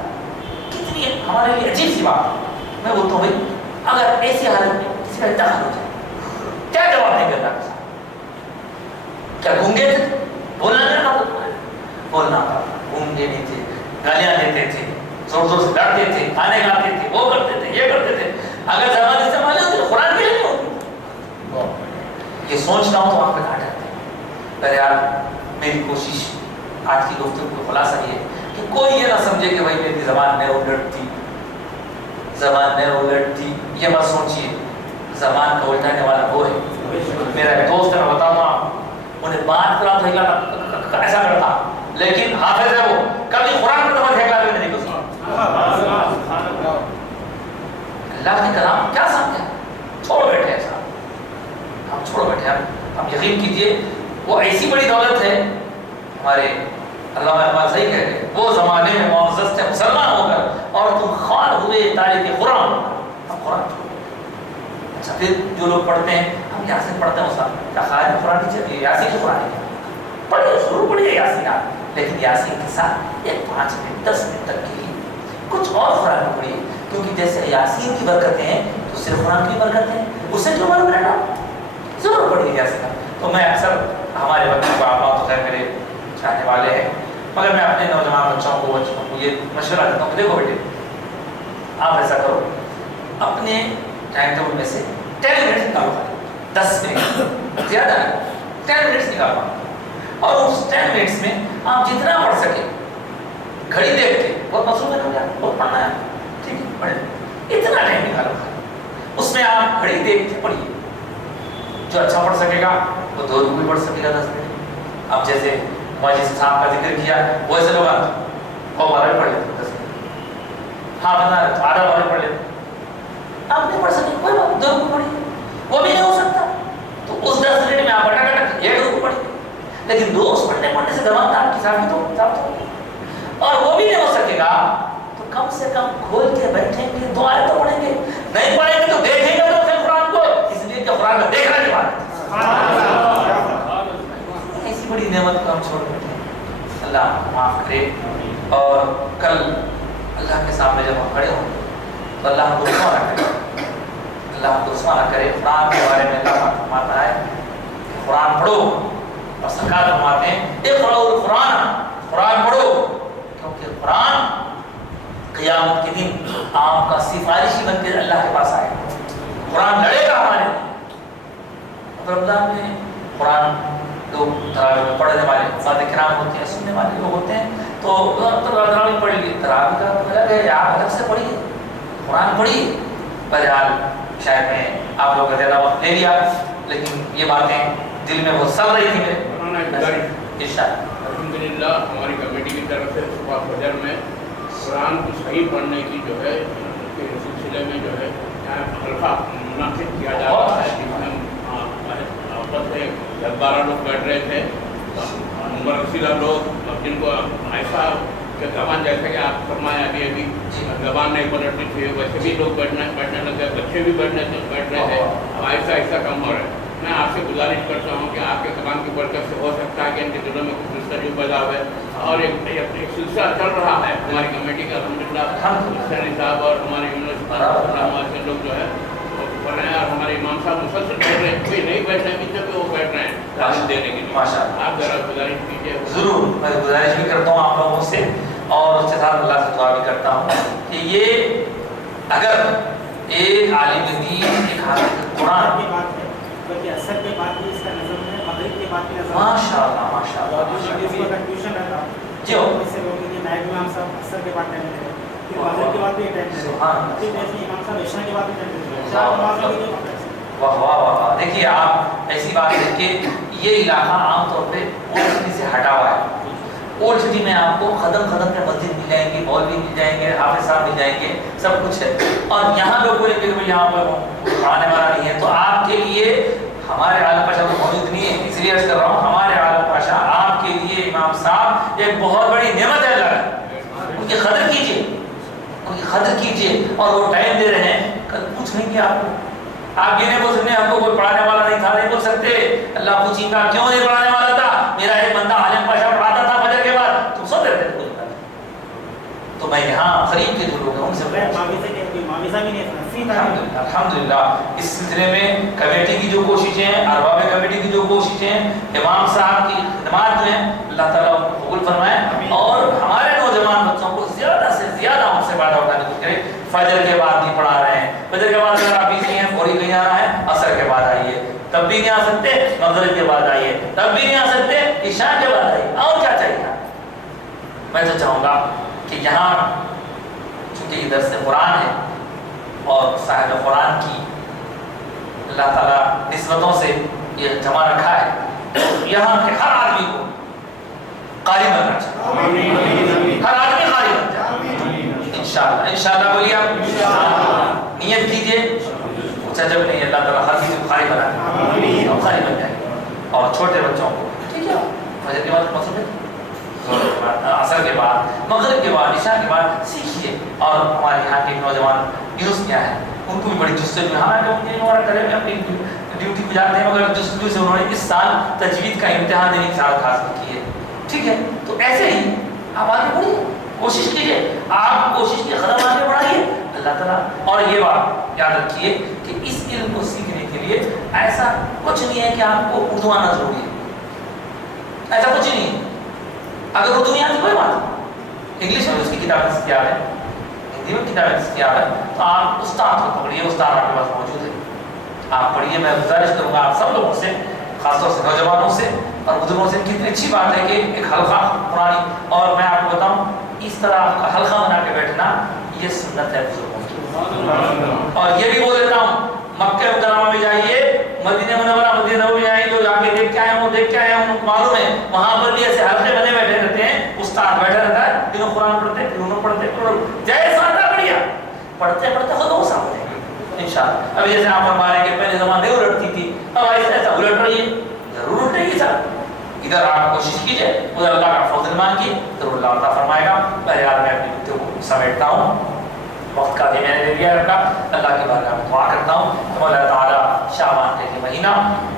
کتنی ہمارے لیے عجیب سی بات ہے. میں بولتا ہوں بھائی اگر ایسی حالت میں کسی کا انتقال ہو جائے کیا جواب دیں گے اللہ کے ساتھ؟ کیا گونگے تھے؟ بولنا نہیں آتا تھا, بولنا آتا تھا. گونگے نہیں تھے, گالیاں دیتے تھے, زور زور سے ڈرتے تھے, کھانے کھاتے تھے, وہ کرتے تھے, یہ کرتے تھے. اگر زبان استعمال ہوتی تو قرآن کے لیے نہیں ہوتی. یہ سوچتا ہوں تو آپ پہ کھا جاتے ہیں. بہرحال میری کوشش آج کی گفتگو کا خلاصہ یہ ہے کہ کوئی یہ نہ سمجھے کہ بھائی میری زبان میں الٹتی, زبان میں الٹتی. یہ مت سوچیے, زبان کو الٹانے والا وہ ہے. میرا ایک دوست ہے, میں بتاؤں گا انہیں بات کرا تو ایسا کرتا, لیکن حافظ ہے وہ, کبھی قرآن پر تو پھینکا بھی نہیں کسی. اللہ کے کلام کیا سمجھے, چھوڑ بیٹھے ہیں صاحب, ہم چھوڑ بیٹھے ہیں. ہم یقین کیجئے وہ ایسی بڑی دولت ہے. ہمارے علامہ اقبال صحیح کہہ رہے, وہ زمانے میں معزز تھے مسلمان ہو کر اور تم خوار ہوئے تاریخ قرآن. ہم قرآن اچھا, پھر جو لوگ پڑھتے ہیں ہم یاسین پڑھتے ہیں, استاد کیا خواہد قرآن کی چاہیے, یاسین کی قرآن کی پڑھیے, ضرور پڑھیے یاسین آپ, لیکن یاسین کے ساتھ ایک 5 منٹ 10 منٹ تک کی کچھ اور قرآن پڑھیے. کیونکہ جیسے یاسین کی برکتیں ہیں تو صرف قرآن کی برکتیں ہیں, اس سے کیوں معلوم رہنا, ضرور پڑھیے یاسین. تو میں اکثر ہمارے بچوں کو آپ تو خیر میرے چاہنے والے ہیں, مگر میں اپنے نوجوان بچوں کو یہ مشورہ دیتا ہوں کہ دیکھو بیٹے آپ ایسا کرو, اپنے ٹائم ٹیبل میں سے 10 منٹ نکالو, 10 منٹ زیادہ نہیں, 10 منٹ نکالو, اور اس 10 منٹس میں آپ جتنا پڑھ سکے گھڑی دیکھ کے, بہت مصروف ہے نا, بہت پڑھنا ہے, ٹھیک ہے پڑھیں, اتنا ٹائم نکالو, اس میں آپ گھڑی دیکھ کے پڑھیے. جو اچھا پڑھ سکے گا وہ 2 رکوع بھی پڑھ سکے گا 10 منٹ. اب جیسے جس صاحب کا ذکر کیا وہ ایسے لوگ وہ بارہ پڑھ لیتے 10 منٹ, ہاں بتا رہے آدھا بارہ پڑھ لیتے. آپ نہیں پڑھ سکے کوئی بات, 2 رکوع پڑھیے, وہ بھی نہیں ہو سکتا تو اس 10 منٹ میں آپ بٹا 1 رکوع پڑھیے. لیکن 2 پڑھنے سے زبان آپ کی ثابت ہوگی, اور وہ بھی نہیں ہو سکے گا تو کم سے کم کھول کے بیٹھیں گے, 2 آیت تو پڑھیں گے. نہیں پڑھیں گے تو دیکھیں گے تو پھر قرآن کو, اس لیے کہ قرآن کا دیکھنا کی بات ہے. ایسی بڑی نعمت کو ہم چھوڑ بیٹھے ہیں. اللہ معاف کرے, اور کل اللہ کے سامنے جب ہم کھڑے ہوں تو اللہ ہم کو رسوا نہ کرے, اللہ ہم کو رسوا نہ کرے. قرآن کے بارے میں اللہ فرماتا ہے کہ قرآن پڑھو, اور سرکار فرماتے ہیں اقرؤوا القرآن, قرآن پڑھو, کیونکہ قرآن قیامت کے دن آپ کا سفارشی بن کے اللہ کے پاس آئے گا. قرآن لڑے گا ہمارے لیے. رمضان میں قرآن لوگ تراویح میں پڑھنے والے ساتھ کرام ہوتے ہیں, سننے والے لوگ ہوتے ہیں, تو تراویح پڑھ لیے. تراویح کا الگ ہے, آپ الگ سے پڑھیے, قرآن پڑھیے. بہرحال شاید میں آپ لوگوں کا زیادہ وقت لے لیا, لیکن یہ باتیں دل میں بہت سڑ رہی تھی میرے, فرمانا ہے گزارش الحمدللہ ہماری کمیٹی کی طرف سے صبح فجر میں قرآن کو صحیح پڑھنے کی جو ہے اس کے سلسلے میں جو ہے حلقہ منعقد کیا جا رہا ہے، جس میں آپس میں 10-12 لوگ بیٹھ رہے تھے، عمر رسیدہ لوگ، جن کو ایسا کہ زبان جیسے کہ آپ فرمایا ابھی زبان نہیں پلٹنی تھی، ویسے بھی لوگ بیٹھنے لگے، بچے بھی بیٹھ رہے تھے، ایسا ایسا کم ہو رہا ہے۔ میں آپ سے گزارش کرتا ہوں کہ آپ کے کلام کی برکت سے ہو سکتا ہے کہ ان کے دلوں میں کچھ مستجب پیدا ہوئے، اور ایک سلسلہ چل رہا ہے ہماری کمیٹی کا الحمدللہ، سری صاحب اور ہمارے یونیورسٹی لوگ جو ہے پڑھ رہے ہیں، اور ہمارے امام صاحب مسلسل بیٹھ رہے ہیں، کوئی نہیں بیٹھ رہے ہیں، جب وہ بیٹھ رہے ہیں تعلیم دینے کے لیے۔ آپ ذرا گزارش کیجیے۔ ضرور، میں گزارش بھی کرتا ہوں آپ لوگوں سے، اور اس کے ساتھ اللہ سے دعا بھی کرتا ہوں کہ یہ اگر ایک عالم دین ایک حافظ قرآن کی بات ہے، بلکہ اثر کے بعد بھی اس کا نظم ہے، مغرب کے بعد بھی نظم ہے۔ ماشاءاللہ ماشاءاللہ اس کا کنفیوژن رہتا جی ہو اس سے لوگوں کے نائب امام صاحب اثر کے بعد ٹائم لے پھر مغرب کے بعد بھی ٹائم لے پھر ایسے امام صاحب عشاء کے بعد بھی ٹائم لے چار نمازوں کے لیے۔ واہ واہ واہ، دیکھیے آپ ایسی بات ہے کہ یہ علاقہ عام طور پہ اولڈ سٹی سے ہٹا ہوا ہے۔ اولڈ سٹی میں آپ کو قدم قدم پہ مسجد مل جائیں گی، مولوی مل جائیں گے، حافظ صاحب مل جائیں گے، سب کچھ ہے، اور یہاں لوگ بولیں گے کہ یہاں پر آنے والا نہیں ہے۔ تو آپ کے لیے ہمارے عالم پاشا کو موجود نہیں ہے، اس لیے عرض کر رہا ہوں، ہمارے عالم پاشا آپ کے لیے امام صاحب ایک بہت بڑی نعمت ہے اللہ، ان کی قدر کیجیے، ان کی قدر کیجیے، اور وہ ٹائم دے رہے ہیں، کل پوچھ لیں گے آپ کو، آپ یہ نہیں بول سکتے ہم کو کوئی پڑھانے والا نہیں تھا، نہیں بول سکتے اللہ پوچھیں گا کیوں نہیں پڑھانے والا تھا، میرا ایک بندہ عالم پاشا پڑھاتا تھا فجر کے بعد، تم سو دیتے تھے، تو میں یہاں قریب کے جو لوگ ہیں ان سے الحمدللہ اس سلسلے میں کمیٹی کی جو کوششیں، ارباب کمیٹی کی جو کوششیں، امام صاحب کی خدمات جو ہیں، اللہ تعالیٰ قبول فرمائے، اور ہمارے نوجوان بچوں کو زیادہ سے زیادہ ہم سے فائدہ اٹھانے کی کرے۔ فجر کے بعد نہیں پڑھا رہے ہیں، فجر کے بعد اگر آپ بزی ہیں، فوری کہیں آنا ہے، عصر کے بعد آئیے، تب بھی نہیں آ سکتے، مغرب کے بعد آئیے، تب بھی نہیں آ سکتے، عشاء کے بعد آئیے، اور کیا چاہیے؟ میں تو چاہوں گا کہ یہاں چونکہ یہ درس قرآن ہے اور صاحب قرآن کی اللہ تعالیٰ نسبتوں سے یہ جمع رکھا ہے، یہاں کے ہر آدمی کو قاری بننا چاہیے، ہر آدمی قاری بن جائے انشاءاللہ، انشاءاللہ بولیے آپ نیت کیجئے، اچھا جب نہیں اللہ تعالیٰ ہر کسی کو قاری بنا دے، ہم قاری بن جائیں، اور چھوٹے بچوں کو ٹھیک ہے فجر کے بعد مقصد ہے عصر کے بعد، مغرب کے بعد، عشاء کے بعد سیکھیے، اور ہمارے یہاں کے نوجوان یونس کیا ہے، ان کو بھی بڑی جستجو ہے، حالانکہ ان کے نوارا کرے میں اپنی ڈیوٹی پہ جاتے ہیں، مگر جستجو سے انہوں نے اس سال تجوید کا امتحان دینے کی سعادت حاصل کی ہے، ٹھیک ہے، تو ایسے ہی آپ آگے بڑھیے، کوشش کیجیے، آپ کوشش کے قدم آگے بڑھائیے، اللہ تعالیٰ، اور یہ بات یاد رکھیے کہ اس علم کو سیکھنے کے لیے ایسا کچھ نہیں ہے کہ آپ کو اردو آنا ضروری ہے، ایسا کچھ نہیں ہے، اگر اردو نہیں آتی کوئی بات، انگلش میں اس کی کتابیں دستیاب ہے، ہندی میں کتابیں دستیاب ہے، تو آپ استاد کو پکڑیے، استاد آپ کے پاس موجود ہے، آپ پڑھیے۔ میں گزارش کروں گا آپ سب لوگوں سے، خاص طور سے نوجوانوں سے اور بزرگوں سے، کتنی اچھی بات ہے کہ ایک حلقہ قرآنی، اور میں آپ کو بتاؤں اس طرح آپ کا حلقہ بنا کے بیٹھنا یہ سنت ہے بزرگوں کی، اور یہ بھی بول دیتا ہوں مکہ مکرمہ میں جائیے، مدینہ منورہ مدینہ نبوی میں آئیے، جو جا کے دیکھ کے آئے وہ دیکھ کے آئے ان کو معلوم ہے، وہاں پر بھی ایسے حلقے بنے بیٹھے رہتے ہیں، استاد بیٹھا رہتا ہے، جنہوں قرآن پڑھتے ہیں، انہوں پڑھتے ہیں، جیسا آتا بڑھیا، پڑھتے پڑھتے خود وہ سامنے انشاءاللہ۔ ابھی جیسے آپ فرما رہے ہیں کہ پہلے زمانے میں الٹتی تھی، اب ایسا ایسا الٹ رہی ہے، ضرور الٹے گی صاحب، ادھر آپ کوشش کیجئے، ادھر اللہ کا فضل مانگیے، ضرور اللہ عطا فرمائے گا۔ بہرحال میں اپنی گفتگو کو سمیٹتا ہوں، وقت کا بھی میں نے لے لیا رکھا، اللہ کی بارگاہ میں دعا کرتا ہوں کہ مولا تعالیٰ شعبان کا یہ مہینہ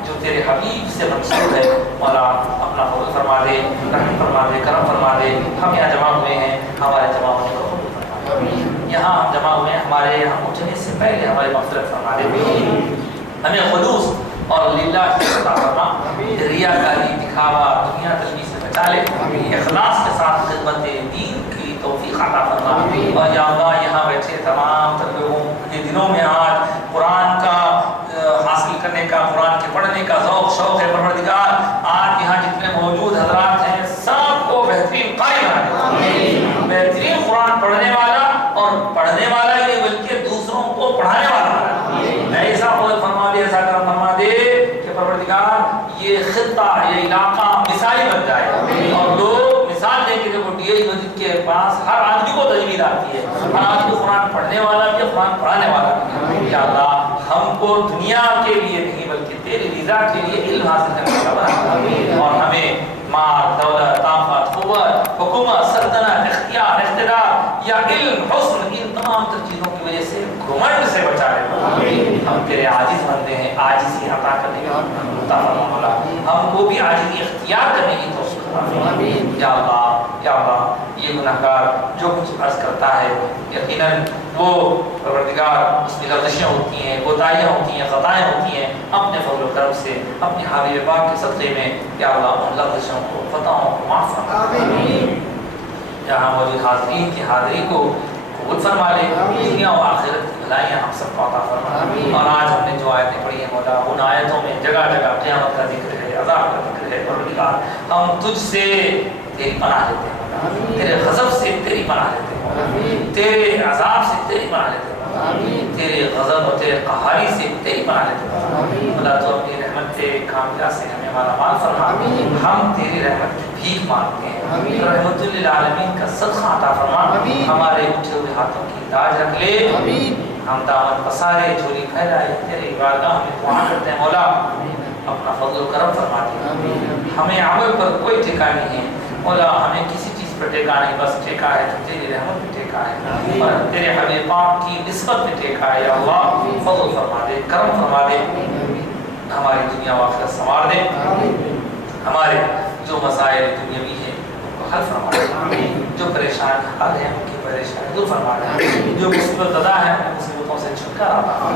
جو تیرے حبیب سے منسوب ہے، مولا اپنا فضل فرما دے، رحم فرما دے، کرم فرما دے۔ ہم یہاں جمع ہوئے ہیں، ہمارے جمع ہونے کو قبول فرما دے، یہاں ہم جمع ہوئے ہیں، ہمارے یہاں پہنچنے سے پہلے ہماری مغفرت فرما دے، ہمیں خلوص اور للہ عطا فرما، ریاکاری، دکھاوا، دنیا طلبی سے بچا لے، اخلاص کے ساتھ خدمت دین کی توفیق عطا فرما، اور یا اللہ یہاں بیٹھے تمام تر لوگوں کے دلوں میں آج قرآن کا حاصل کرنے کا، قرآن کے پڑھنے کا ذوق شوق ہے پروردگار، آج یہاں جتنے موجود حضرات ہیں سب کو بہترین قاری بنا دے، بہترین قرآن پڑھنے والا، اور پڑھنے والا ہی نہیں بلکہ دوسروں کو پڑھانے والا، ایسا فضل فرما دے، ایسا کرم فرما دے کہ پروردگار یہ خطہ اللہ یہ علاقہ مثالی بن جائے اور لوگ مثال دیں کہ دیکھو ڈی آئی مسجد کے پاس ہر آدمی کو تجوید آتی ہے، ہر آدمی قرآن پڑھنے والا بھی ہے، قرآن پڑھانے والا بھی ہے۔ یا اللہ ہم کو دنیا کے لیے نہیں بلکہ تیری رضا کے لیے علم حاصل کرنے کا بنا، اور ہمیں مال، دولت، طاقت، قوت، حکومت، سلطنت، اختیار، اقتدار یا علم، حسن، ان تمام تر چیزوں کی وجہ سے گھمنڈ سے بچا لے۔ ہم تیرے عاجز بندے ہیں، عاجزی عطا کرنے کا عطا فرما مولا، ہم کو بھی عاجزی اختیار کرنے کی توفیق عطا فرما۔ یا اللہ یا اللہ یہ گناہگار جو کچھ عرض کرتا ہے یقیناً وہ پروردگار اس میں لغزشیں ہوتی ہیں، کوتاہیاں ہوتی ہیں، خطائیں ہوتی ہیں، اپنے فضل و کرم سے اپنے حبیب پاک کے صدقے میں یا اللہ ان لغزشوں کو، خطاؤں کو معاف فرما۔ یہاں موجود حاضرین کی حاضری کو قبول فرما لے، دنیا و آخرت کی بھلائیاں ہم سب کو عطا فرما۔ اور آج ہم نے جو آیتیں پڑھی ہیں مولا، ان آیتوں میں جگہ جگہ قیامت کا ذکر ہے، عذاب کا ذکر ہے۔ پروردگار ہم تجھ سے تیری پناہ لیتے ہیں مولا، تیرے غضب سے تیری پناہ لیتے ہیں مولا، تیرے عذاب سے تیری پناہ لیتے ہیں مولا، تیرے غضب اور تیرے قہاری سے تیری پناہ لیتے ہیں مولا۔ تو اپنی رحمت کاملہ سے ہمیں مالا مال فرما، ہم تیری رحمت کی بھیک مانگتے ہیں، رحمت للعالمین کا صدقہ عطا فرما، ہمارے اٹھے ہوئے ہاتھوں کی تاج رکھ لے، ہم دامن پسارے، جھولی پھیلائے، تیرے بارگاہ میں دعا کرتے ہیں مولا اپنا فضل و کرم فرما دے۔ ہمیں عمل پر کوئی ٹھیکا نہیں ہے مولا، ہمیں کسی چیز پر ٹھیکا نہیں، بس ٹھیکا ہے تو تیری رحمت میں ٹھیکا ہے اور تیرے حبیب پاک کی نسبت میں ٹھیکا ہے۔ یا اللہ فضل فرما دے، کرم فرما دے، ہماری دنیا و آخرت سنوار دے، ہمارے جو مسائل دنیاوی ہیں ان کو حل فرما دے، جو پریشان حال ہیں ان کی پریشانی دور فرما دے، جو مصیبت زدہ ہیں ان مصیبتوں سے چھٹکارا عطا،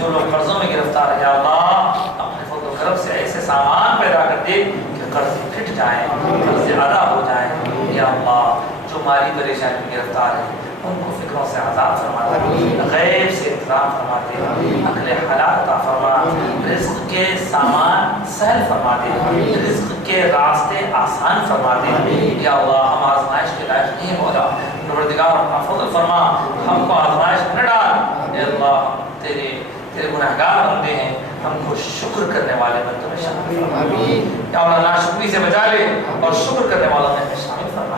جو لوگ قرضوں میں گرفتار ہیں یا اللہ اپنے فضل و کرم سے ایسے سامان پیدا کر دے کہ قرض پھٹ جائیں، قرض ادا ہو جائیں۔ یا اللہ جو مالی پریشانی میں گرفتار ہیں ان کو فکروں سے آزاد فرما دے، غیب سے انتظام فرما دے، عقل حلال عطا فرما، رزق کے سامان سہل فرما دے، رزق کے راستے آسان فرما دے۔ یا اللہ ہم آزمائش کے لائق نہیں مولا، پروردگار اپنا فضل فرما، ہم کو آزمائش نہ ڈال۔ اے اللہ تیرے گناہگار بندے ہیں، ہم کو شکر کرنے والے بندوں میں شامل فرما۔ یا اللہ ناشکری سے بچا لے اور شکر کرنے والوں میں شامل فرما۔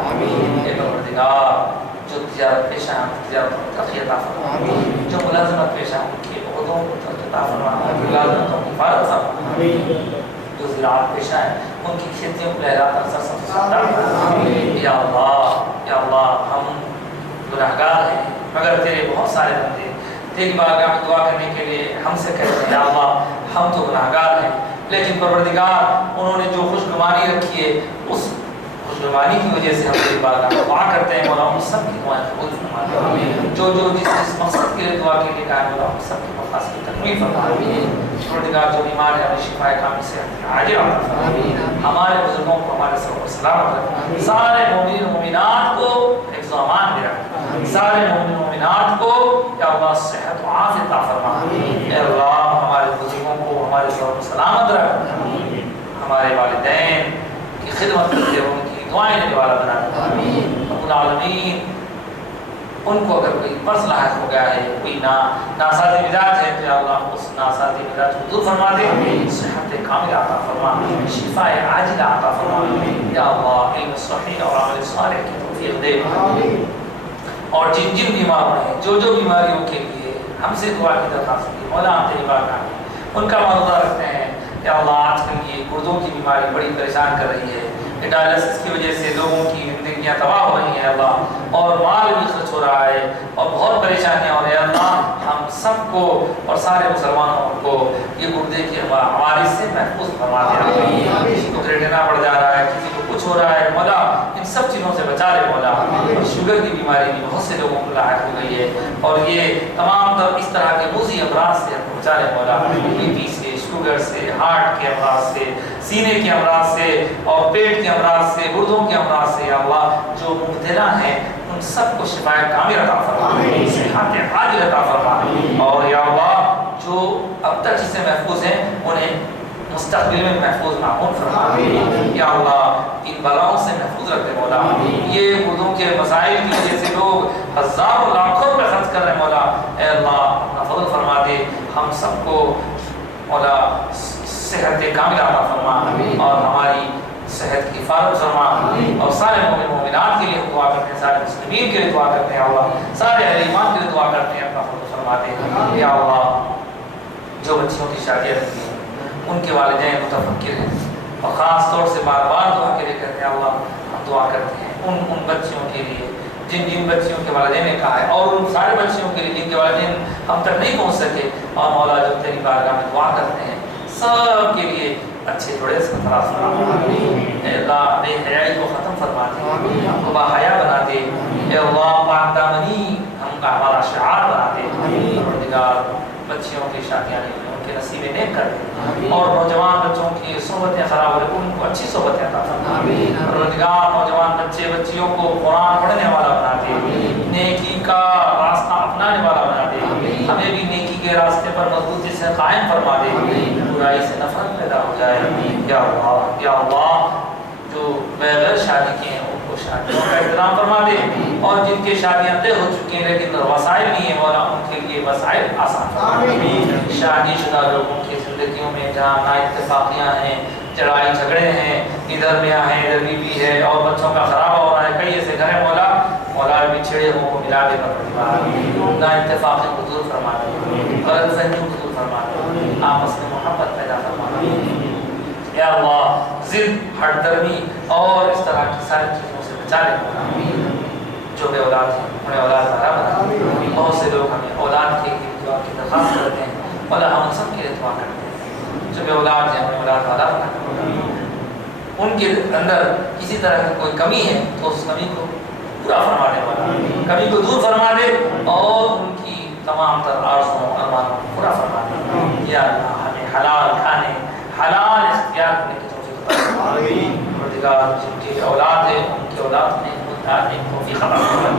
اے پروردگار جو تجارت پیشہ ہیں تجارت کو ترقی عطا فرما، جو ملازمت پیشہ ہیں ان کے عہدوں کو ترقی عطا فرما، ملازمتوں کی حفاظت فرما، جو زراعت پیشہ ہیں ان کی کھیتیوں کو لہرا کر سرسبز عطا فرما۔ یا اللہ ہم گناہگار ہیں مگر تیرے بہت سارے بندے تیری بارگاہ میں دعا کرنے کے لیے ہم سے کہتے ہیں یا اللہ ہم تو گناہگار ہیں، لیکن پروردگار انہوں نے جو خوشگوانی رکھی ہے اس خوشگوانی کی وجہ سے ہم تیری بارگاہ میں دعا کرتے ہیں مولا ان سب کی دعائیں قبول فرما دے، جو جس مقصد کے لیے دعا کے لیے کہا ہے مولا ان سب کی مقاصد کی تکمیل فرما دے۔ پروردگار جو بیمار ہے ہمیں شفا کامل سے عاجل عطا فرما، ہمارے بزرگوں کو ہمارے سب کو سلامت رکھ، سارے مومنین و مومنات کو حفظ و امان دے رکھ، سارے مومن و مومنات کو یا اللہ صحت و عافیت عطا فرما۔ اے اللہ ہمارے بزرگوں کو ہمارے سب کو سلامت رکھ، ہمارے والدین کی خدمت کرتے ہوئے ان کی دعائیں لینے والا بنا دے۔ رب العالمین ان کو اگر کوئی مرض لاحق ہو گیا ہے، کوئی ناسازی مزاج ہے تو یا اللہ اس ناسازی مزاج کو دور فرما دے، صحت کاملہ عطا فرما، شفاء عاجلہ عطا فرما۔ یا اللہ علم صحیح اور عمل صالح کی توفیق دے، اور جن جن بیماروں ہیں جو بیماریوں کے لیے ہم سے دعا کی درخواست کی مولا ہم تیری بارگاہ میں ان کا معروضہ رکھتے ہیں۔ یا اللہ آج کل یہ گردوں کی بیماری بڑی پریشان کر رہی ہے، ڈائلسس کی وجہ سے لوگوں کی زندگیاں تباہ ہو رہی ہیں اللہ، اور مال بھی خرچ ہو رہا ہے اور بہت پریشانیاں ہو رہی ہیں اللہ، ہم سب کو اور سارے مسلمانوں کو یہ گردے کی ہماری سے محفوظ فرما دے۔ کسی کو کریٹنا پڑ جا رہا ہے، کسی کو کچھ ہو رہا ہے مولا ان سب چیزوں سے بچا لے مولا، اور شوگر کی بیماری بھی بہت سے لوگوں کو لاحق ہو گئی ہے اور یہ تمام تر اس طرح کے موذی امراض سے ہم بچا لے مولا، بی پی سے، شوگر سے، ہارٹ کے امراض سے، سینے کے امراض سے اور پیٹ کے امراض سے، گردوں کے امراض سے یا اللہ جو مبتلا ہیں ان سب کو شفاء کامل عطا فرما، صحت عاجل عطا فرما، اور یا اللہ جو اب تک اس سے محفوظ ہیں انہیں مستقبل میں محفوظ معمول فرما۔ یا اللہ ان بلاؤں سے محفوظ رکھ دے مولا، یہ گردوں کے مسائل کی وجہ سے لوگ ہزاروں لاکھوں روپے خرچ کر رہے ہیں مولا، اے اللہ اپنا فضل فرما دے، ہم سب کو مولا صحت کاملہ عطا فرما اور ہماری صحت کی حفاظت فرما اور سارے مومن مومنات کے لیے دعا کرتے ہیں، سارے مسلمین کے لیے دعا کرتے ہیں اللہ، سارے اہل ایمان کے لیے دعا کرتے ہیں اپنا فضل فرماتے ہیں یا اللہ۔ جو بچیوں کی شادیاں رہتی ہیں ان کے والدین متفکر ہیں اور خاص طور سے بار بار دعا کے لیے کہتے ہیں اللہ، ہم دعا کرتے ہیں ان بچیوں کے لیے جن بچیوں کے والدین نے کہا ہے اور ان سارے بچیوں کے لیے جن کے والدین ہم تک نہیں پہنچ سکے، اور مولا جو تیری بارگاہ میں دعا کرتے ہیں سب کے لیے اچھے جوڑے سے فراز فرما، اے اللہ بے حیائی کو ختم فرما دے، ہم کو باحیا بنا دے، اے اللہ پاک دامنی ہم کا ہمارا شعار بنا دے، پروردگار بچیوں کی شادیاں نہیں ان کے نصیب نیک کر دے اور نوجوان بچوں کی صحبتیں خراب ہو رہی ان کو اچھی صحبتیں عطا فرما، پروردگار نوجوان بچے بچیوں کو قرآن پڑھنے والا بنا دے، نیکی کا راستہ اپنانے والا بنا دے، ہمیں بھی نیکی کے راستے پر مضبوطی سے قائم فرما دے، برائی سے نفرت پیدا ہو جائے یا اللہ۔ یا اللہ جو بغیر شادی کے ہیں ان کو شادیوں کا احترام فرما دے اور جن کی شادیاں طے ہو چکی ہیں لیکن وسائل نہیں ہیں مولا ان کے لیے وسائل آسان فرما دے۔ شادی شدہ لوگوں کی زندگیوں میں جہاں نا اتفاقیاں ہیں، لڑائی جھگڑے ہیں، ادھر میاں ہے ادھر بیوی ہے اور بچوں کا خراب ہو رہا ہے، کئی ایسے گھر ہیں مولا بچھڑے ہوں کو ملا دے پروردگار، نا اتفاقی کو دور فرما دے، غلط فہمیوں کو دور فرما دے، آپس میں محبت پیدا فرما دے یا اللہ۔ ضد ہٹ درمی اور اس طرح کی ساری چیزوں سے بچا لے، جو بے اولاد ہیں انہیں اولاد والا بنا، بہت سے لوگ ہمیں اولاد کے لیے دعا کی درخواست کرتے ہیں، مولا ہم سب کے لیے دعا کرتے ہیں جو بے اولاد ہیں انہیں اولاد والا بنا، ان کے اندر کسی طرح کی کوئی کمی ہے تو اس کمی کو پورا فرما دے والا، کمی کو دور فرما دے اور ان کی تمام تر آرزوؤں ارمانوں کو پورا فرما دے یا اللہ۔ ہمیں حلال کھانے حلال اختیار کرنے کی توفیق عطا فرما، پروردگار جن کی اولاد ہے ان کی اولاد نے توفیق عطا فرما،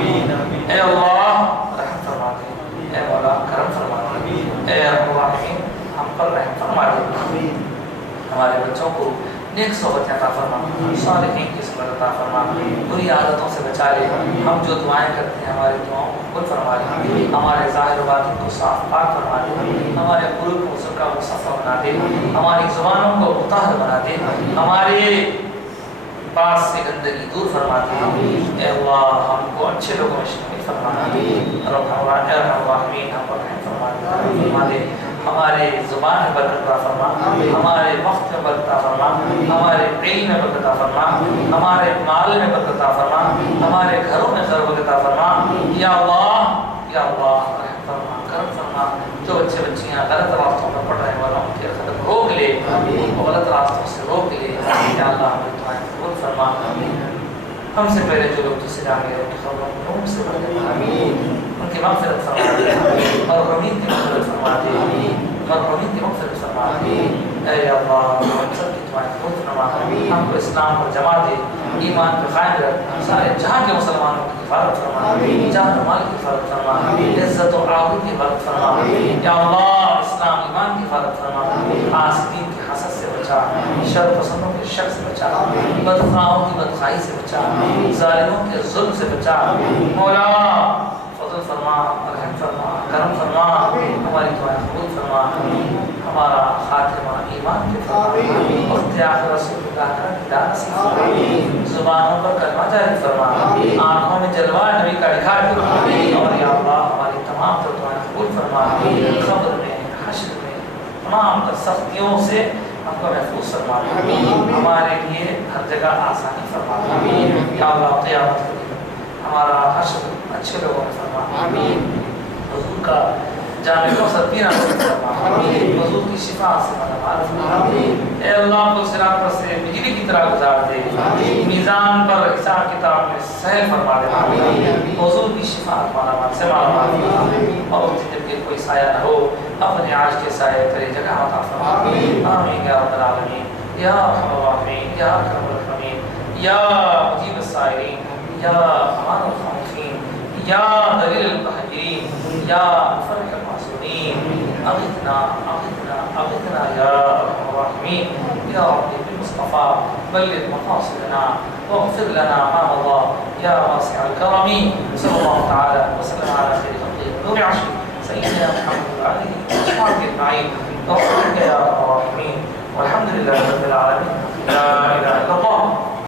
اے اللہ رحم فرما دے، اے مولا کرم فرما دے، اے ارحم الراحمین ہم پر رحم فرما دے، ہمارے بچوں کو نیک صحبت عطا فرما، صالحین کی صحبت عطا فرما، بری عادتوں سے بچا لے، ہم جو دعائیں کرتے ہیں ہماری دعاؤں کو قبول فرما لے، ہمارے ظاہر و باطن کو صاف پاک فرما دے، ہمارے قلوب کو سکا مصفا بنا دے، ہماری زبانوں کو مطہر بنا دے، ہمارے پاس سے گندگی دور فرما دے، اے اللہ ہم کو اچھے لوگوں میں شامل فرما دے، ارحم الراحمین ہم پر رحم فرما دے، ہمارے زبان میں برکت عطا فرما، ہمارے وقت میں برکت عطا فرما، ہمارے علم میں برکت عطا فرما، ہمارے مال میں برکت عطا فرما، ہمارے گھروں میں برکت عطا فرما یا اللہ۔ یا اللہ رحم فرما کرم فرما، جو بچے بچیاں غلط راستوں میں پڑھ رہے ہیں والا ان کے قدم روک لے، غلط راستوں سے روک لے یا اللہ ہمیں دعائیں قبول فرما، ہم سے پہلے جو لوگ تجھ سے جانے گئے ان کی خبروں کو نور سے بھر دے، ان کی مغفرت فرما دے، مرحومین کی مغفرت فرما دے، مرحومین کی مغفرت فرما دے، اے اللہ ہم سب کی دعائیں قبول فرما، ہم کو اسلام پر جما دے، ایمان پہ قائم رکھ، سارے جہاں کے مسلمانوں کی حفاظت فرما، جان و مال کی حفاظت فرما، عزت و آبرو کی حفاظت فرما یا اللہ، اسلام ایمان کی حفاظت فرما، حاسدین کی حسد سے بچا، شر پسندوں کے شر سے بچا، بدخواہوں کی بدخواہی سے بچا، ظالموں کے ظلم سے بچا، مولا فضل فرما، رحم فرما، کرم فرما، ہماری دعائیں قبول فرما، ہمارا خاتمہ ایمان کے فرما، وقت آخر رسول اللہ کا دیدار نصیب فرما، زبانوں پر کلمہ جاری فرما، آنکھوں میں جلوہ نبی کا دکھا دے اور یا اللہ ہماری تمام تر دعائیں قبول فرما، قبر میں حشر میں تمام تر سختیوں سے ہم کو محفوظ فرما، ہمارے لیے ہر جگہ آسانی فرما یا اللہ، قیامت کے دن ہمارا حشر اچھے لوگوں میں فرما، حضور کا جامع کوثر پینا فرما، حضور کی شفاء سے مالا فرما، اے اللہ کو صراط پر سے بجلی کی طرح گزار دے، میزان پر حساب کتاب میں سہل فرما دے، حضور کی شفاء سے مالا فرما اور جب کہ کوئی سایہ نہ ہو اپنے عرش کے سائے تیری جگہ عطا فرما، آمین یا رب العالمین یا ارحم الراحمین یا اکرم الاکرمین یا مجیب السائلین یا امان الخائفین یا دلیل القاہرین یا مفرح المعصومین، اغثنا اغثنا اغثنا یا ارحم الراحمین یا رب بالمصطفى بلغ مقاصدنا واغفر لنا ما مضى یا واسع الكرم، صلی اللہ تعالی وسلم على خیر خلقه نور عرشه سيدنا محمد وعلى آله وصحبه أجمعين، برحمتك يا أرحم الراحمين والحمد لله رب العالمين.